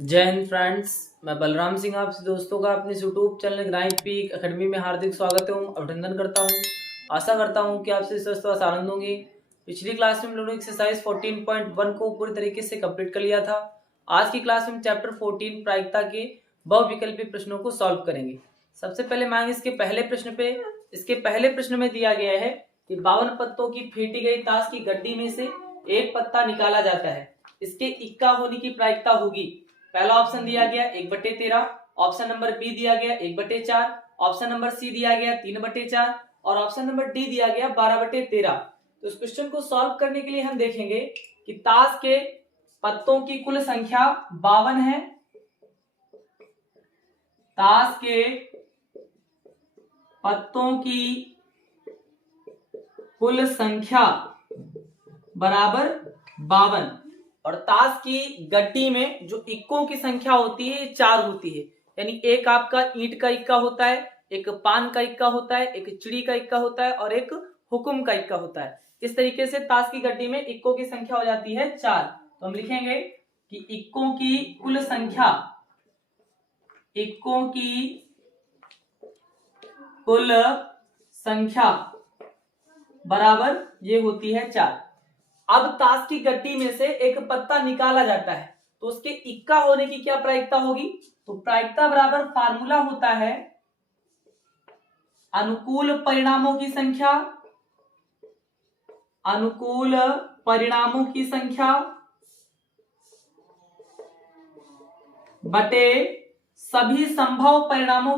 जय हिंद फ्रेंड्स। मैं बलराम सिंह आप दोस्तों का अपने YouTube channel grind peak academy में हार्दिक स्वागत हूँ, अभिनंदन करता हूँ। आशा करता हूँ कि आपसे स्वस्थ व आनंद होंगे। पिछली क्लास में हम लोगों ने एक्सरसाइज 14.1 को पूरी तरीके से कंप्लीट कर लिया था। आज की क्लास में चैप्टर 14 प्रायिकता के बहुविकल्पी प्रश्नों को सॉल्व करेंगे। सबसे पहले मांगे इसके पहले प्रश्न में दिया गया है कि 52 पत्तों की फेंटी गई ताश की गड्डी में से एक पत्ता निकाला जाता है, इसके इक्का होने की प्रायिकता होगी। पहला ऑप्शन दिया गया 1/13, ऑप्शन नंबर बी दिया गया 1/4, ऑप्शन नंबर सी दिया गया 3/4 और ऑप्शन नंबर डी दिया गया 12/13। तो इस क्वेश्चन को सॉल्व करने के लिए हम देखेंगे कि ताश के पत्तों की कुल संख्या 52 है। ताश के पत्तों की कुल संख्या बराबर 52 और ताश की गड्डी में जो इक्कों की संख्या होती है 4 होती है। यानी एक आपका ईंट का इक्का होता है, एक पान का इक्का होता है, एक चिड़ी का इक्का होता है और एक हुकुम का इक्का होता है। इस तरीके से ताश की गड्डी में इक्कों की संख्या हो जाती है 4। तो हम लिखेंगे कि इक्कों की कुल संख्या बराबर ये होती है 4। अब ताश की गड्डी में से एक पत्ता निकाला जाता है तो उसके इक्का होने की क्या प्रायिकता होगी? तो प्रायिकता बराबर फार्मूला होता है अनुकूल परिणामों की संख्या बटे सभी संभव परिणामों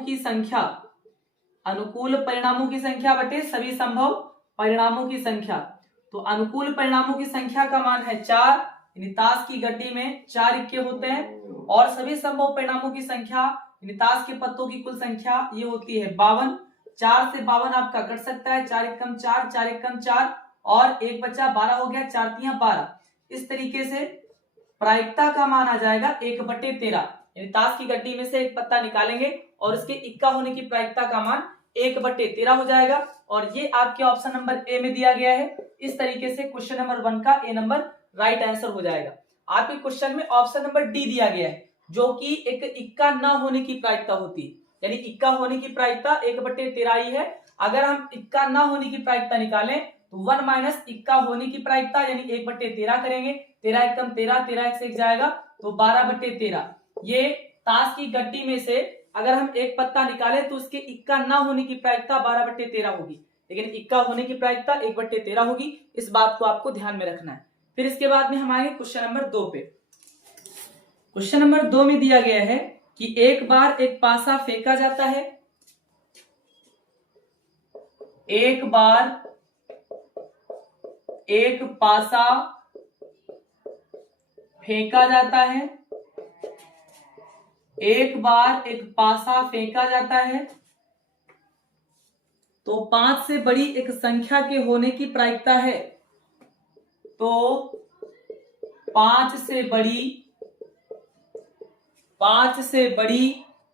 की संख्या, अनुकूल परिणामों की संख्या बटे सभी संभव परिणामों की संख्या। तो अनुकूल परिणामों की संख्या का मान है 4, यानी ताश की गड्डी में 4 इक्के होते हैं और सभी संभव परिणामों की संख्या यानी ताश के पत्तों की कुल संख्या ये होती है 52। 4 से 52 आपका कट सकता है, 4 एकम 4, 4 एकम 4 और एक बचा 12 हो गया, 4 तियां 12। इस तरीके से प्रायिकता का मान आ जाएगा 1/13, यानी ताश की गड्डी में से एक पत्ता निकालेंगे और उसके इक्का होने की प्रायिकता का मान 1/13 हो जाएगा और ये आपके ऑप्शन नंबर ए में दिया गया है। इस तरीके से क्वेश्चन नंबर 1 का ए नंबर राइट आंसर हो जाएगा। आपके क्वेश्चन में ऑप्शन नंबर डी दिया गया है जो कि एक इक्का न होने की प्रायिकता होती है, यानी इक्का होने की प्रायिकता 1/13 ही है। अगर हम इक्का न होने की प्रायिकता निकालें तो 1 माइनस इक्का होने की प्रायिकता यानी 1/13 करेंगे। 13 एकम 13, 13 एक से एक जाएगा तो 12/13। ये ताश की गड्डी में से अगर हम एक पत्ता निकाले तो उसके इक्का ना होने की प्रायिकता 12/13 होगी, लेकिन इक्का होने की प्रायिकता 1/13 होगी। इस बात को आपको ध्यान में रखना है। फिर इसके बाद में हम आएंगे क्वेश्चन नंबर 2 पे। क्वेश्चन नंबर 2 में दिया गया है कि एक बार एक पासा फेंका जाता है, एक बार एक पासा फेंका जाता है, एक बार एक पासा फेंका जाता है तो 5 से बड़ी एक संख्या के होने की प्रायिकता है। तो 5 से बड़ी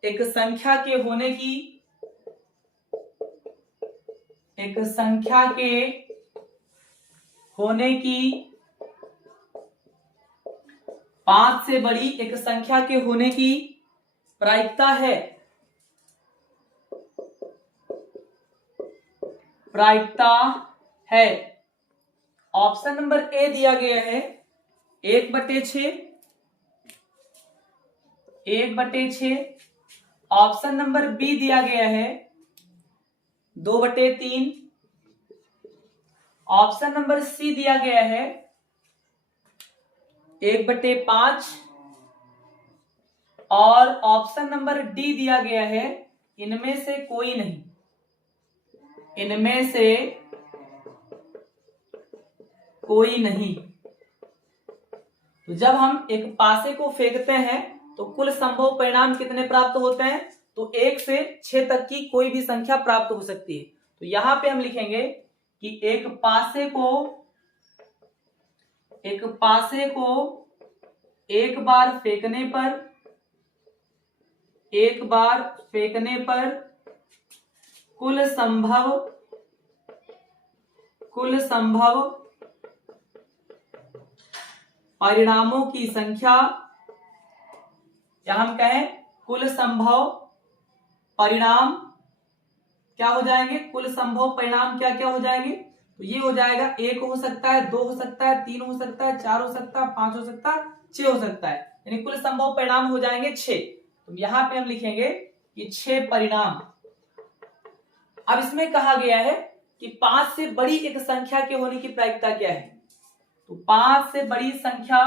एक संख्या के होने की 5 से बड़ी एक संख्या के होने की प्रायिकता है। ऑप्शन नंबर ए दिया गया है 1/6। ऑप्शन नंबर बी दिया गया है 2/3। ऑप्शन नंबर सी दिया गया है 1/5 और ऑप्शन नंबर डी दिया गया है इनमें से कोई नहीं। तो जब हम एक पासे को फेंकते हैं तो कुल संभव परिणाम कितने प्राप्त होते हैं? तो 1 से 6 तक की कोई भी संख्या प्राप्त हो सकती है। तो यहां पे हम लिखेंगे कि एक पासे को एक बार फेंकने पर कुल संभव कुल संभव परिणामों की संख्या, या हम कहें कुल संभव परिणाम क्या हो जाएंगे, कुल संभव परिणाम क्या क्या हो जाएंगे, तो ये हो जाएगा 1 हो सकता है, 2 हो सकता है, 3 हो सकता है, 4 हो सकता है, 5 हो सकता है, 6 हो सकता है, यानी कुल संभव परिणाम हो जाएंगे 6। तो यहां पे हम लिखेंगे कि 6 परिणाम। अब इसमें कहा गया है कि 5 से बड़ी एक संख्या के होने की प्रायिकता क्या है, तो 5 से बड़ी संख्या,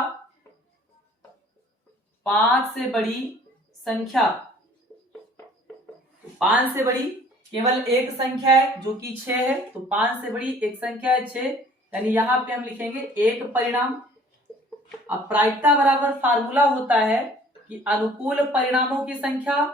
5 से बड़ी संख्या, 5 से बड़ी केवल एक संख्या है जो कि 6 है, तो 5 से बड़ी एक संख्या है 6, यानी यहां पे हम लिखेंगे 1 परिणाम। अब प्रायिकता बराबर फार्मूला होता है कि अनुकूल परिणामों की संख्या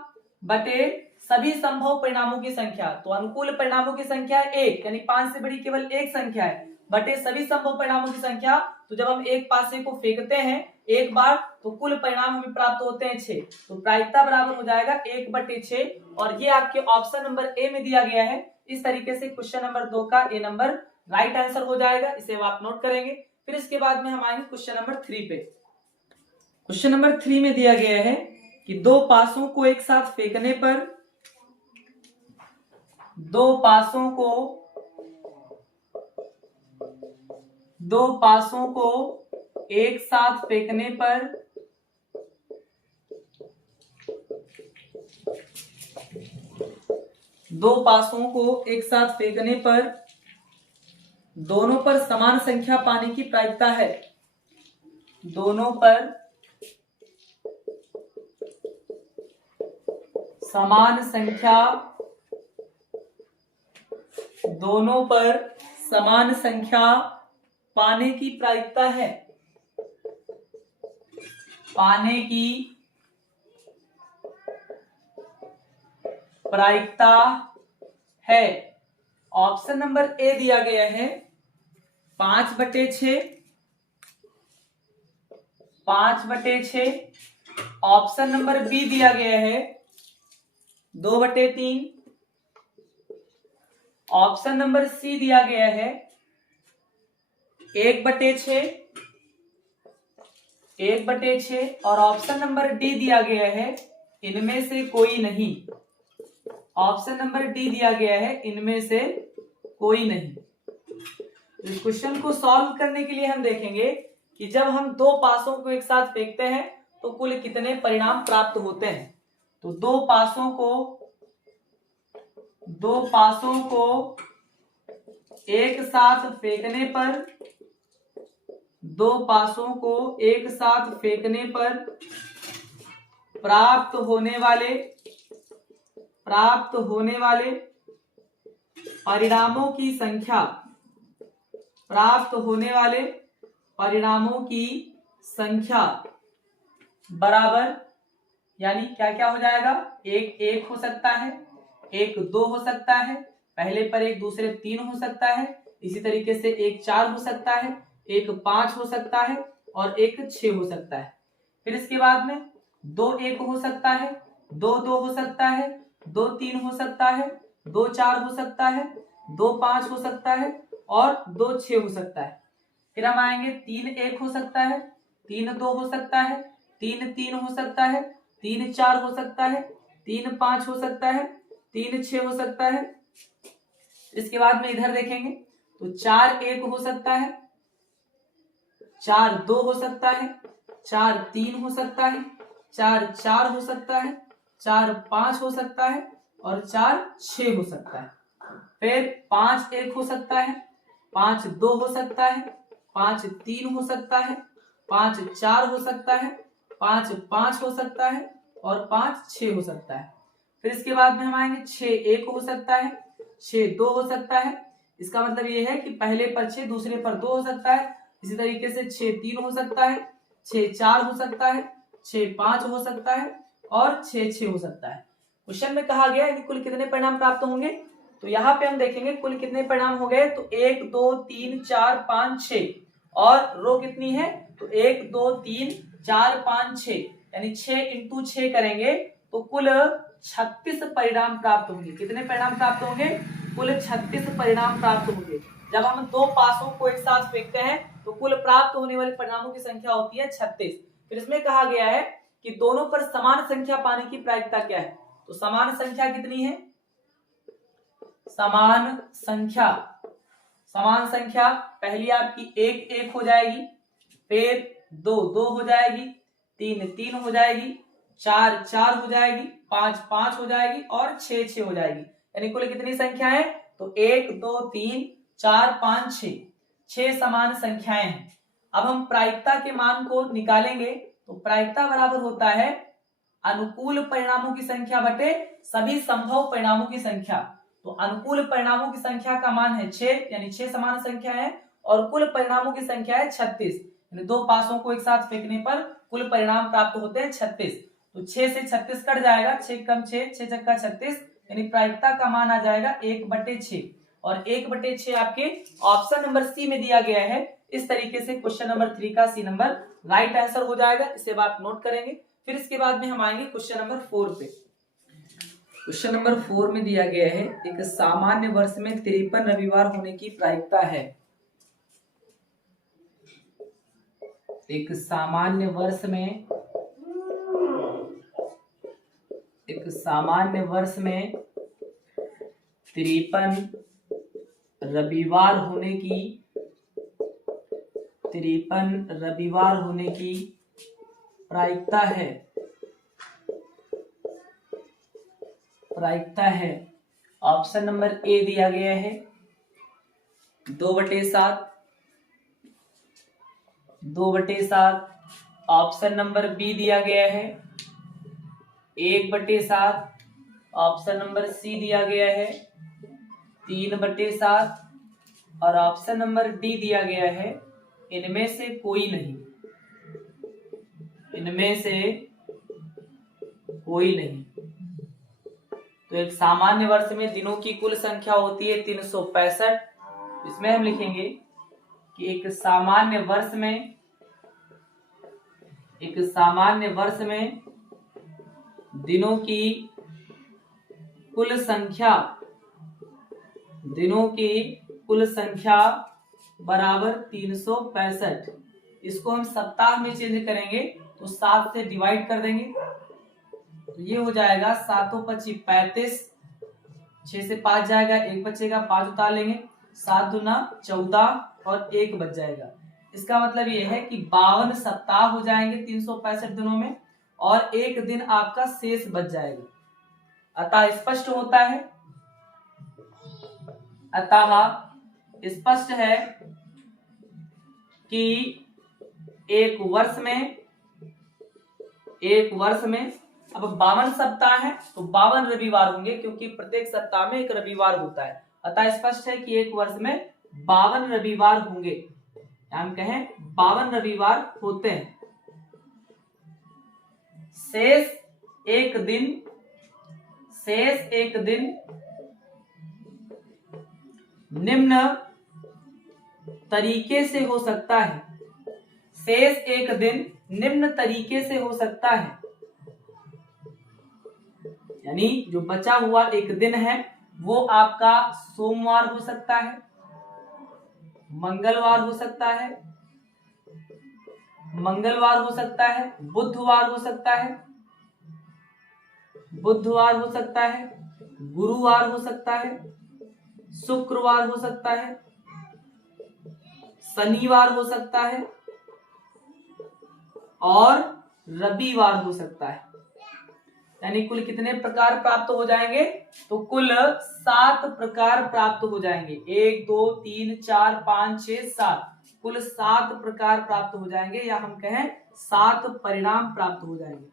बटे सभी संभव परिणामों की संख्या। तो अनुकूल परिणामों की संख्या है 1, यानी 5 से बड़ी केवल एक संख्या है, बटे सभी संभव परिणामों की संख्या। तो जब हम एक पासे को फेंकते हैं एक बार तो कुल परिणाम हमें प्राप्त होते हैं 6। तो प्रायिकता बराबर हो जाएगा 1/6, और ये आपके ऑप्शन नंबर ए में दिया गया है। इस तरीके से क्वेश्चन नंबर 2 का ए नंबर राइट आंसर हो जाएगा, इसे आप नोट करेंगे। फिर इसके बाद में हम आएंगे क्वेश्चन नंबर 3 पे। क्वेश्चन नंबर 3 में दिया गया है कि दो पासों को एक साथ फेंकने पर, दो पासों को एक साथ फेंकने पर दोनों पर समान संख्या पाने की प्रायिकता है। दोनों पर समान संख्या पाने की प्रायिकता है। पाने की प्रायिकता है। ऑप्शन नंबर ए दिया गया है 5/6, 5/6। ऑप्शन नंबर बी दिया गया है 2/3। ऑप्शन नंबर सी दिया गया है 1/6, 1/6, और ऑप्शन नंबर डी दिया गया है इनमें से कोई नहीं। ऑप्शन नंबर डी दिया गया है इनमें से कोई नहीं। इस क्वेश्चन को सॉल्व करने के लिए हम देखेंगे कि जब हम दो पासों को एक साथ फेंकते हैं तो कुल कितने परिणाम प्राप्त होते हैं। तो दो पासों को एक साथ फेंकने पर, दो पासों को एक साथ फेंकने पर प्राप्त होने वाले परिणामों की संख्या, प्राप्त होने वाले परिणामों की संख्या बराबर, यानी क्या क्या हो जाएगा, 1 हो सकता है, 1 2 हो सकता है, पहले पर 1 दूसरे 3 हो सकता है, इसी तरीके से 1 4 हो सकता है, 1 5 हो सकता है, और 1 6 हो सकता है। फिर इसके बाद में 2 1 हो सकता है, 2 2 हो सकता है, 2 3 हो सकता है, 2 4 हो सकता है, 2 5 हो सकता है, और 2 6 हो सकता है। फिर हम आएंगे 3 1 हो सकता है, 3 2 हो सकता है, 3 3 हो सकता है, 3 4 हो सकता है, 3 5 हो सकता है, 3 6 हो सकता है। इसके बाद में इधर देखेंगे तो 4 1 हो सकता है, 4 2 हो सकता है, 4 3 हो सकता है, 4 4 हो सकता है, 4 5 हो सकता है, और 4 6 हो सकता है। फिर 5 1 हो सकता है, 5 2 हो सकता है, 5 3 हो सकता है, 5 4 हो सकता है, 5 5 हो सकता है, और 5 6 हो सकता है। फिर इसके बाद में हम आएंगे 6 1 हो सकता है, 6 2 हो सकता है। इसका मतलब ये है कि पहले पर 6 दूसरे पर 2 हो सकता है। इसी तरीके से 6 3 हो सकता है, 6 4 हो सकता है, 6 5 हो सकता है, और 6 6 हो सकता है। क्वेश्चन में कहा गया है कि कुल कितने परिणाम प्राप्त होंगे। तो यहाँ पे हम देखेंगे कुल कितने परिणाम हो गए, तो 1 2 3 4 5 6, और रो कितनी है, तो 1 2 3 4 5 6, यानी 6 × 6 करेंगे तो कुल 36 परिणाम प्राप्त होंगे। कितने परिणाम प्राप्त होंगे, कुल 36 परिणाम प्राप्त होंगे। जब हम दो पासों को एक साथ फेंकते हैं तो कुल प्राप्त होने वाले परिणामों की संख्या होती है 36। फिर इसमें कहा गया है कि दोनों पर समान संख्या पाने की प्रायिकता क्या है। तो समान संख्या कितनी है? समान संख्या पहली आपकी 1 1 हो जाएगी, फिर 2 2 हो जाएगी, 3 3 हो जाएगी, 4 4 हो जाएगी, 5 5 हो जाएगी और 6 6 हो जाएगी। यानी कुल कितनी संख्या है? तो 1 2 3 4 5 6 6 समान संख्याएं हैं। अब हम प्रायिकता के मान को निकालेंगे तो प्रायिकता बराबर होता है अनुकूल परिणामों की संख्या बटे सभी संभव परिणामों की संख्या। तो अनुकूल परिणामों की संख्या का मान है 6, यानी 6 समान संख्या है, और कुल परिणामों की संख्या है 36, यानी दो पासों को एक साथ फेंकने पर कुल परिणाम प्राप्त होते हैं 36। तो 6 से 36 कट जाएगा, 6 कम 6 6 चक्का 36, यानी प्रायिकता का मान आ जाएगा 1/6, और 1/6 आपके ऑप्शन नंबर सी में दिया गया है। इस तरीके से क्वेश्चन नंबर 3 का सी नंबर राइट आंसर हो जाएगा। इसे आप नोट करेंगे। फिर इसके बाद में हम आएंगे क्वेश्चन नंबर 4 पे। क्वेश्चन नंबर 4 में दिया गया है एक सामान्य वर्ष में 53 रविवार होने की प्रायिकता है। एक सामान्य वर्ष में 53 रविवार होने की प्रायिकता है। ऑप्शन नंबर ए दिया गया है 2/7, 2/7। ऑप्शन नंबर बी दिया गया है 1/7। ऑप्शन नंबर सी दिया गया है 3/7, और ऑप्शन नंबर डी दिया गया है इनमें से कोई नहीं। तो एक सामान्य वर्ष में दिनों की कुल संख्या होती है 365। इसमें हम लिखेंगे कि एक सामान्य वर्ष में दिनों की कुल संख्या बराबर 365। इसको हम सप्ताह में चेंज करेंगे तो 7 से डिवाइड कर देंगे, तो ये हो जाएगा 7 5 35, 6 से 5 जाएगा, 1 बचेगा, 5 उतार लेंगे, 7 दूना 14 और 1 बच जाएगा। इसका मतलब ये है कि 52 सप्ताह हो जाएंगे 365 दिनों में, और 1 दिन आपका शेष बच जाएगा। अतः स्पष्ट है कि एक वर्ष में अब 52 सप्ताह है तो 52 रविवार होंगे, क्योंकि प्रत्येक सप्ताह में एक रविवार होता है। अतः स्पष्ट है कि एक वर्ष में 52 रविवार होंगे, हम कहें 52 रविवार होते हैं। शेष एक दिन निम्न तरीके से हो सकता है। शेष एक दिन निम्न तरीके से हो सकता है, यानी जो बचा हुआ एक दिन है वो आपका सोमवार हो सकता है, मंगलवार हो सकता है, बुधवार हो सकता है, गुरुवार हो सकता है, शुक्रवार हो सकता है, शनिवार हो सकता है और रविवार हो सकता है। यानी कुल कितने प्रकार प्राप्त हो जाएंगे? तो कुल 7 प्रकार प्राप्त हो जाएंगे। 1 2 3 4 5 6 7, कुल 7 प्रकार प्राप्त हो जाएंगे, या हम कहें 7 परिणाम प्राप्त हो जाएंगे।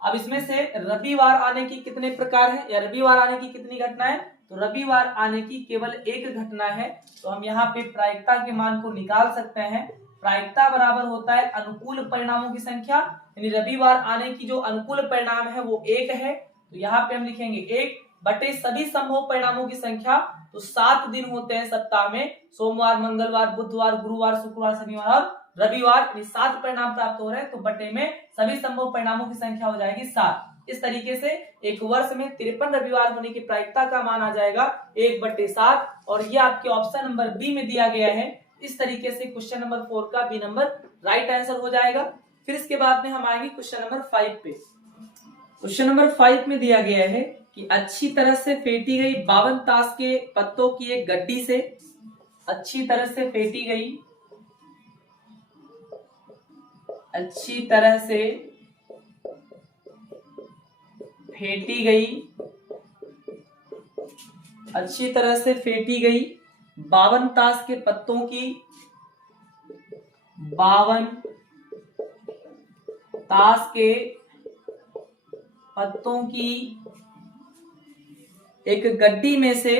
अब इसमें से रविवार आने की कितने प्रकार है, या रविवार आने की कितनी घटना है? तो रविवार आने की केवल एक घटना है। तो हम यहाँ पे प्रायिकता के मान को निकाल सकते हैं। प्रायिकता बराबर होता है अनुकूल परिणामों की संख्या, यानी रविवार आने की जो अनुकूल परिणाम है वो 1 है। तो यहाँ पे हम लिखेंगे 1 बटे सभी संभव परिणामों की संख्या। तो 7 दिन होते हैं सप्ताह में, सोमवार, मंगलवार, बुधवार, गुरुवार, शुक्रवार, शनिवार और रविवार, 7 परिणाम प्राप्त हो रहे हैं। तो बटे में सभी संभव परिणामों की संख्या हो जाएगी 7। इस तरीके से एक वर्ष में 53 रविवार होने की प्रायिकता का मान आ जाएगा 1/7 और ये आपके ऑप्शन नंबर बी में दिया गया है। इस तरीके से क्वेश्चन नंबर 4 का बी नंबर राइट आंसर हो जाएगा। फिर इसके बाद में हम आएंगे क्वेश्चन नंबर 5 पे। क्वेश्चन नंबर 5 में दिया गया है कि अच्छी तरह से फेंटी गई 52 ताश के पत्तों की एक गड्डी से, अच्छी तरह से फेंटी गई, अच्छी तरह से फेंटी गई, अच्छी तरह से फेंटी गई 52 ताश के पत्तों की, 52 ताश के पत्तों की एक गड्डी में से,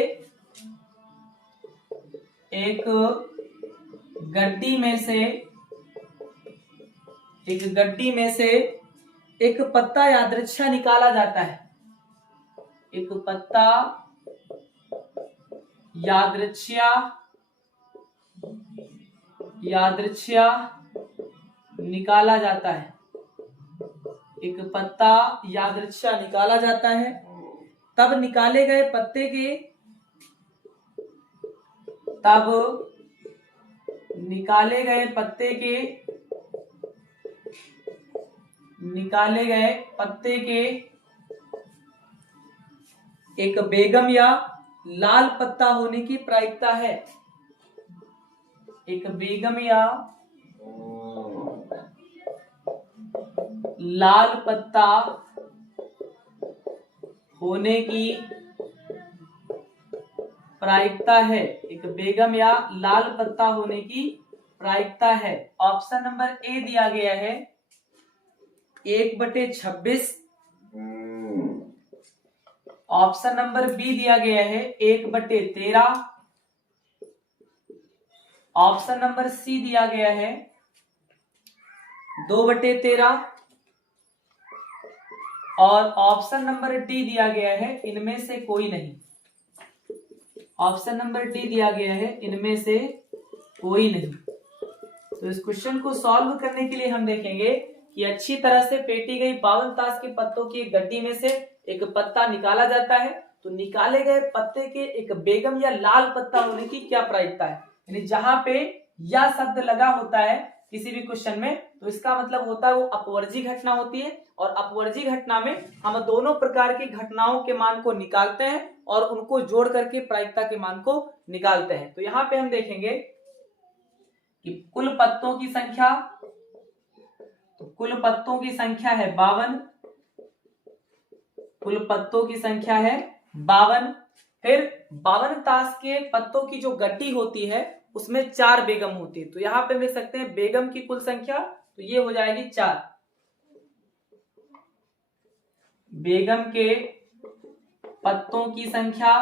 एक गड्डी में से, एक गड्डी में से एक पत्ता यादृच्छा निकाला जाता है, एक पत्ता यादृच्छा निकाला जाता है, एक पत्ता यादृच्छा निकाला जाता है। तब निकाले गए पत्ते के, तब निकाले गए पत्ते के, निकाले गए पत्ते के एक बेगम या लाल पत्ता होने की प्रायिकता है, एक बेगम या लाल पत्ता होने की प्रायिकता है, एक बेगम या लाल पत्ता होने की प्रायिकता है। ऑप्शन नंबर ए दिया गया है 1/26, ऑप्शन नंबर बी दिया गया है 1/13, ऑप्शन नंबर सी दिया गया है 2/13 और ऑप्शन नंबर डी दिया गया है इनमें से कोई नहीं, ऑप्शन नंबर डी दिया गया है इनमें से कोई नहीं। तो इस क्वेश्चन को सॉल्व करने के लिए हम देखेंगे कि अच्छी तरह से फेंटी गई 52 ताश के पत्तों की एक गड्डी में से एक पत्ता निकाला जाता है, तो निकाले गए पत्ते के एक बेगम या लाल पत्ता होने की क्या प्रायिकता है। यानी जहां पे या शब्द लगा होता है किसी भी क्वेश्चन में, तो इसका मतलब होता है वो अपवर्जी घटना होती है, और अपवर्जी घटना में हम दोनों प्रकार की घटनाओं के मान को निकालते हैं और उनको जोड़ करके प्रायिकता के मान को निकालते हैं। तो यहाँ पे हम देखेंगे कि कुल पत्तों की संख्या, तो कुल पत्तों की संख्या है 52, कुल पत्तों की संख्या है 52। फिर 52 ताश के पत्तों की जो गड्डी होती है उसमें 4 बेगम होती है, तो यहां पे देख सकते हैं बेगम की कुल संख्या, तो ये हो जाएगी 4। बेगम के पत्तों की संख्या,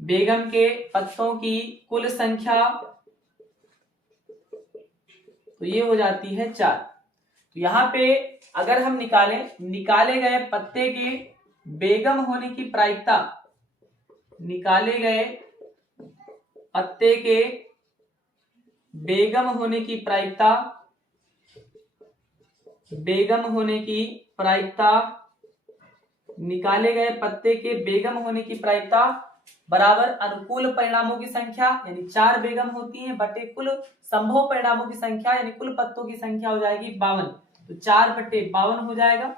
बेगम के पत्तों की कुल संख्या, तो ये हो जाती है 4। तो यहां पे अगर हम निकाले गए पत्ते के बेगम होने की प्रायिकता, निकाले गए पत्ते के बेगम होने की प्रायिकता, बेगम होने की प्रायिकता, निकाले गए पत्ते के बेगम होने की प्रायिकता बराबर अनुकूल परिणामों की संख्या यानी 4 बेगम होती है बटे कुल संभव परिणामों की संख्या यानी कुल पत्तों की संख्या हो जाएगी 52, तो 4/52 हो जाएगा।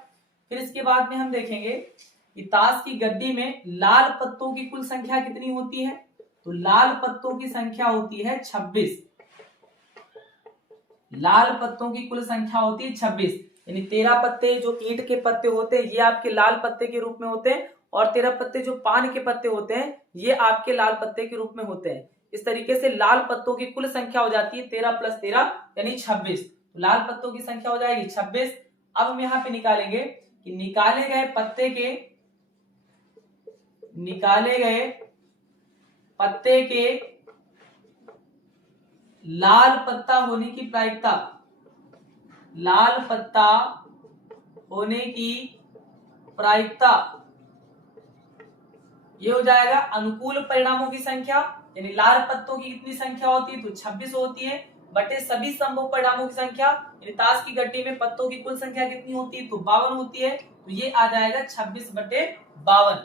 फिर इसके बाद में हम देखेंगे कि ताश की गड्डी में लाल पत्तों की कुल संख्या कितनी होती है, तो लाल पत्तों की संख्या होती है 26, लाल पत्तों की कुल संख्या होती है 26, यानी 13 पत्ते जो ईंट के पत्ते होते हैं ये आपके लाल पत्ते के रूप में होते हैं, और 13 पत्ते जो पान के पत्ते होते हैं ये आपके लाल पत्ते के रूप में होते हैं। इस तरीके से लाल पत्तों की कुल संख्या हो जाती है 13 + 13 यानी 26, तो लाल पत्तों की संख्या हो जाएगी 26। अब हम यहाँ पे निकालेंगे कि निकाले गए पत्ते के, निकाले गए पत्ते के लाल पत्ता होने की प्रायिकता, लाल पत्ता होने की प्रायिकता ये हो जाएगा अनुकूल परिणामों की संख्या, यानी लाल पत्तों की कितनी संख्या होती है, तो 26 होती है बटे सभी संभव परिणामों की संख्या, यानी ताश की गड्डी में पत्तों की कुल संख्या कितनी होती है, तो 52 होती है, तो ये आ जाएगा 26/52।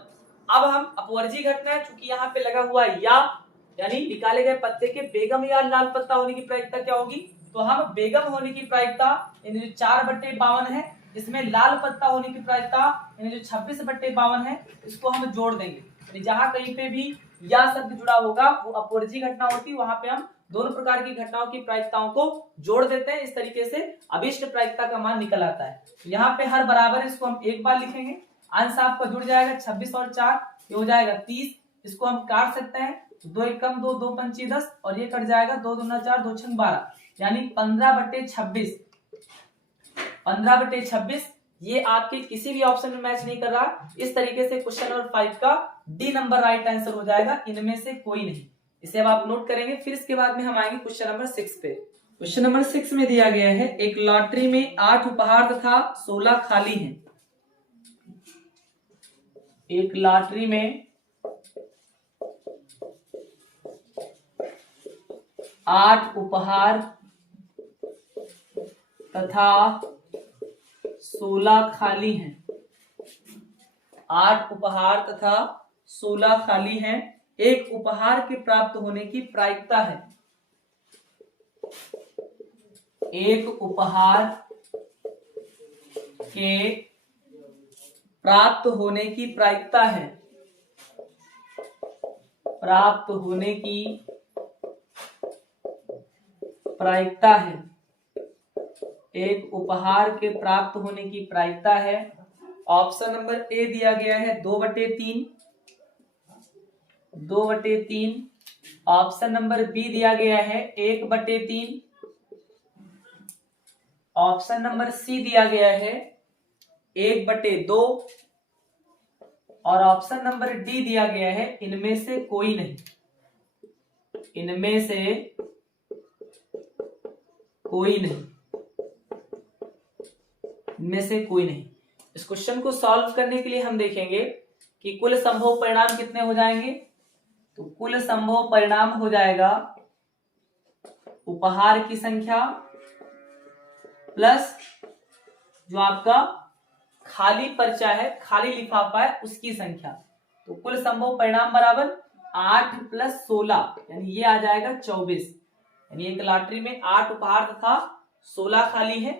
अब हम अपवर्जी घटना है, चूंकि यहाँ पे लगा हुआ यानी निकाले गए पत्ते के बेगम या लाल पत्ता होने की प्रायिकता क्या होगी, तो हम बेगम होने की प्रायिकता यानी जो 4/52 है, इसमें लाल पत्ता होने की प्रायिकता यानी जो 26/52 है, इसको हम जोड़ देंगे। जहां कहीं पे भी या शब्द जुड़ा होगा वो अपवर्जी घटना होती है, वहां पे हम दोनों प्रकार की घटनाओं की प्रायिकताओं को जोड़ देते हैं। इस तरीके से अभिष्ट प्रायिकता का मान निकल आता है। यहाँ पे हर बराबर इसको हम एक बार लिखेंगे, अंश आपका जुड़ जाएगा 26 और 4, ये हो जाएगा 30। इसको हम काट सकते हैं, 2 एकम 2, 2 पंची 10 और ये कट जाएगा 2 दूना 4, 2 छंग 12, यानी 15/26। 15/26 ये आपके किसी भी ऑप्शन में मैच नहीं कर रहा। इस तरीके से क्वेश्चन नंबर 5 का डी नंबर राइट आंसर हो जाएगा, इनमें से कोई नहीं। इसे अब आप नोट करेंगे। फिर इसके बाद में हम आएंगे क्वेश्चन नंबर 6 पे। क्वेश्चन नंबर 6 में दिया गया है एक लॉटरी में 8 उपहार तथा 16 खाली हैं। एक लॉटरी में 8 उपहार तथा 16 खाली हैं। 8 उपहार तथा 16 खाली हैं। एक उपहार के प्राप्त होने की प्रायिकता है। एक उपहार के प्राप्त होने की प्रायिकता है। प्राप्त होने की प्रायिकता है। एक उपहार के प्राप्त होने की प्रायिकता है। ऑप्शन नंबर ए दिया गया है 2/3, 2/3। ऑप्शन नंबर बी दिया गया है 1/3। ऑप्शन नंबर सी दिया गया है 1/2 और ऑप्शन नंबर डी दिया गया है इनमें से कोई नहीं। इनमें से कोई नहीं। इनमें से कोई नहीं। इस क्वेश्चन को सॉल्व करने के लिए हम देखेंगे कि कुल संभव परिणाम कितने हो जाएंगे। तो कुल संभव परिणाम हो जाएगा उपहार की संख्या प्लस जो आपका खाली पर्चा है, खाली लिफाफा है, उसकी संख्या। तो कुल संभव परिणाम बराबर 8 + 16 यानी ये आ जाएगा 24। यानी एक लॉटरी में 8 उपहार तथा 16 खाली है।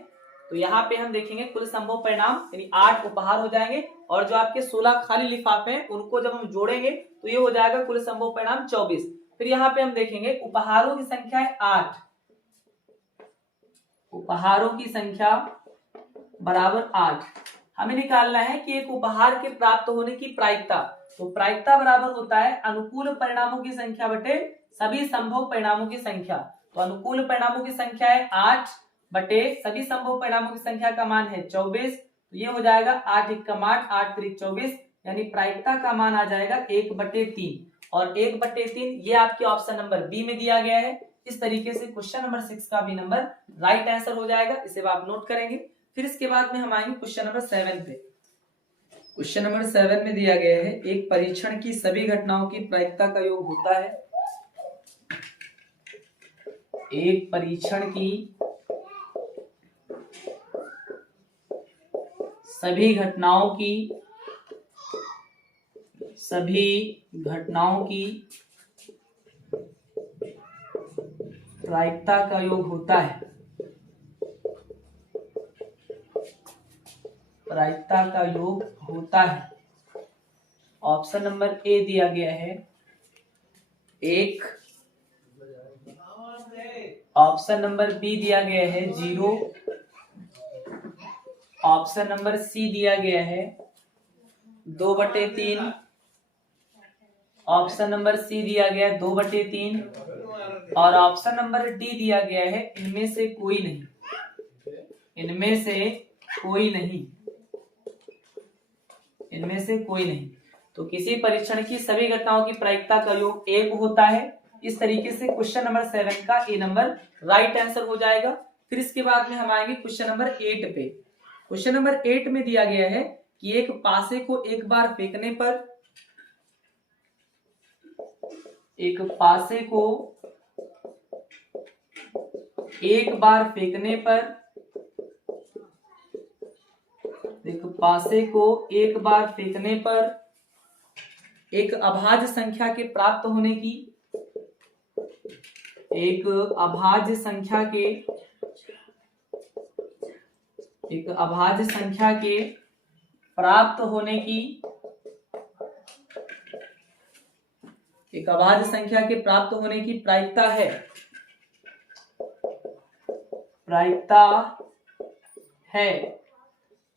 तो यहाँ पे हम देखेंगे कुल संभव परिणाम यानी 8 उपहार हो जाएंगे और जो आपके 16 खाली लिफाफे हैं उनको जब हम जोड़ेंगे तो ये हो जाएगा कुल संभव परिणाम 24। फिर यहाँ पे हम देखेंगे उपहारों की संख्या है 8। उपहारों की संख्या बराबर 8। हमें निकालना है कि एक उपहार के प्राप्त होने की प्रायिकता। तो प्रायिकता बराबर होता है अनुकूल परिणामों की संख्या बटे सभी संभव परिणामों की संख्या। तो अनुकूल परिणामों की संख्या है 8 बटे सभी संभव परिणामों की संख्या का मान है 24। तो ये हो जाएगा 8 एकम 8, 8 त्रिक 24, यानी प्रायिकता का मान आ जाएगा 1/3 और 1/3 ये आपके ऑप्शन नंबर बी में दिया गया है। इस तरीके से क्वेश्चन नंबर 6 का भी नंबर राइट आंसर हो जाएगा। इसे आप नोट करेंगे। फिर इसके बाद में हम आएंगे क्वेश्चन नंबर 7 पे। क्वेश्चन नंबर 7 में दिया गया है एक परीक्षण की सभी घटनाओं की प्रायिकता का योग होता है। एक परीक्षण की सभी घटनाओं की प्रायिकता का योग होता है। प्रायिकता का योग होता है। ऑप्शन नंबर ए दिया गया है 1। ऑप्शन नंबर बी दिया गया है 0। ऑप्शन नंबर सी दिया गया है 2/3। ऑप्शन नंबर सी दिया गया है 2/3 और ऑप्शन नंबर डी दिया गया है इनमें से कोई नहीं। इनमें से कोई नहीं। इनमें से कोई नहीं। तो किसी परीक्षण की सभी घटनाओं की प्रायिकता का योग 1 होता है। इस तरीके से क्वेश्चन नंबर 7 का ए नंबर राइट आंसर हो जाएगा। फिर इसके बाद में हम आएंगे क्वेश्चन नंबर 8 पे। क्वेश्चन नंबर 8 में दिया गया है कि एक पासे को एक बार फेंकने पर एक पासे को एक बार फेंकने पर एक पासे को एक बार फेंकने पर एक अभाज्य संख्या के प्राप्त होने की, एक अभाज्य संख्या के प्राप्त होने की, एक अभाज्य संख्या के प्राप्त होने की प्रायिकता है,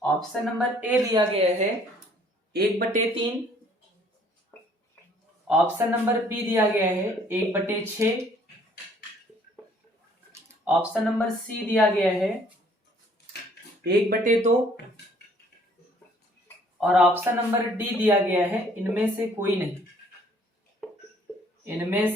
ऑप्शन नंबर ए दिया गया है 1/3, ऑप्शन नंबर बी दिया गया है 1/6, ऑप्शन नंबर सी दिया गया है 1/2 और ऑप्शन नंबर डी दिया गया है इनमें से कोई नहीं, इनमें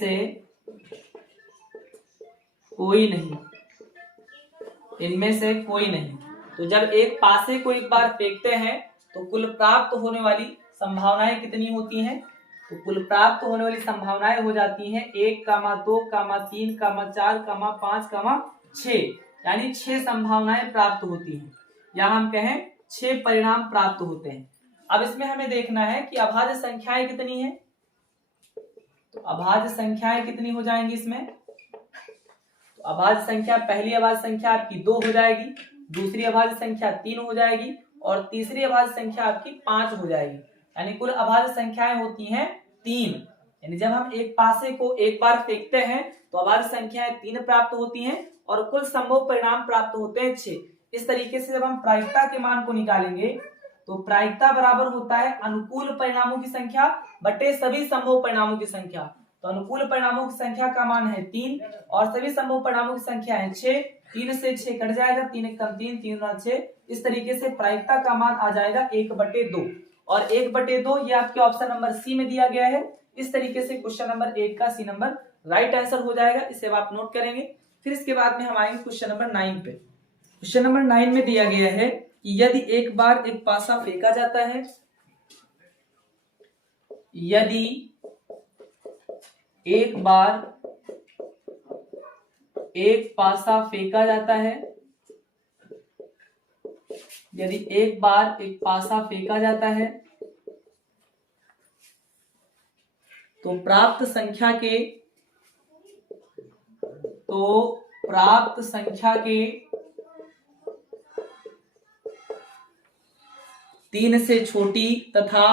से कोई नहीं। तो जब एक पासे को एक बार फेंकते हैं तो कुल प्राप्त होने वाली संभावनाएं कितनी होती हैं? तो कुल प्राप्त होने वाली संभावनाएं हो जाती हैं 1, 2, 3, 4, 5, 6, यानी 6 संभावनाएं प्राप्त होती हैं, या हम कहें 6 परिणाम प्राप्त होते हैं। अब इसमें हमें देखना है कि अभाज्य संख्याएं कितनी है। तो अभाज्य संख्याएं कितनी हो जाएंगी इसमें? तो अभाज्य संख्या, पहली अभाज्य संख्या आपकी 2 हो जाएगी, दूसरी अभाज्य संख्या 3 हो जाएगी और तीसरी अभाज्य संख्या आपकी 5 हो जाएगी, यानी कुल अभाज्य संख्याएं होती हैं 3। यानी जब हम एक पासे को एक बार फेंकते हैं तो अभाज्य संख्याएं 3 प्राप्त होती हैं और कुल संभव परिणाम प्राप्त होते हैं 6। इस तरीके से जब हम प्रायिकता के मान को निकालेंगे तो प्रायिकता बराबर होता है अनुकूल परिणामों की संख्या बटे सभी संभव परिणामों की संख्या। तो अनुकूल परिणामों की संख्या का मान है 3 और सभी संभव परिणामों की संख्या है 6। 3 से 6 कट जाएगा, 3 1 3, 3 9 6। इस तरीके से प्रायिकता का मान आ जाएगा 1/2 और 1/2 ये आपके ऑप्शन नंबर सी में दिया गया है। इस तरीके से क्वेश्चन नंबर 1 का सी नंबर राइट आंसर हो जाएगा, इसे आप नोट करेंगे। फिर इसके बाद में हम आएंगे क्वेश्चन नंबर 9 पे। क्वेश्चन नंबर 9 में दिया गया है कि यदि एक बार एक पासा फेंका जाता है, यदि एक बार एक पासा फेंका जाता है, यदि एक बार एक पासा फेंका जाता है तो प्राप्त संख्या के 3 से छोटी तथा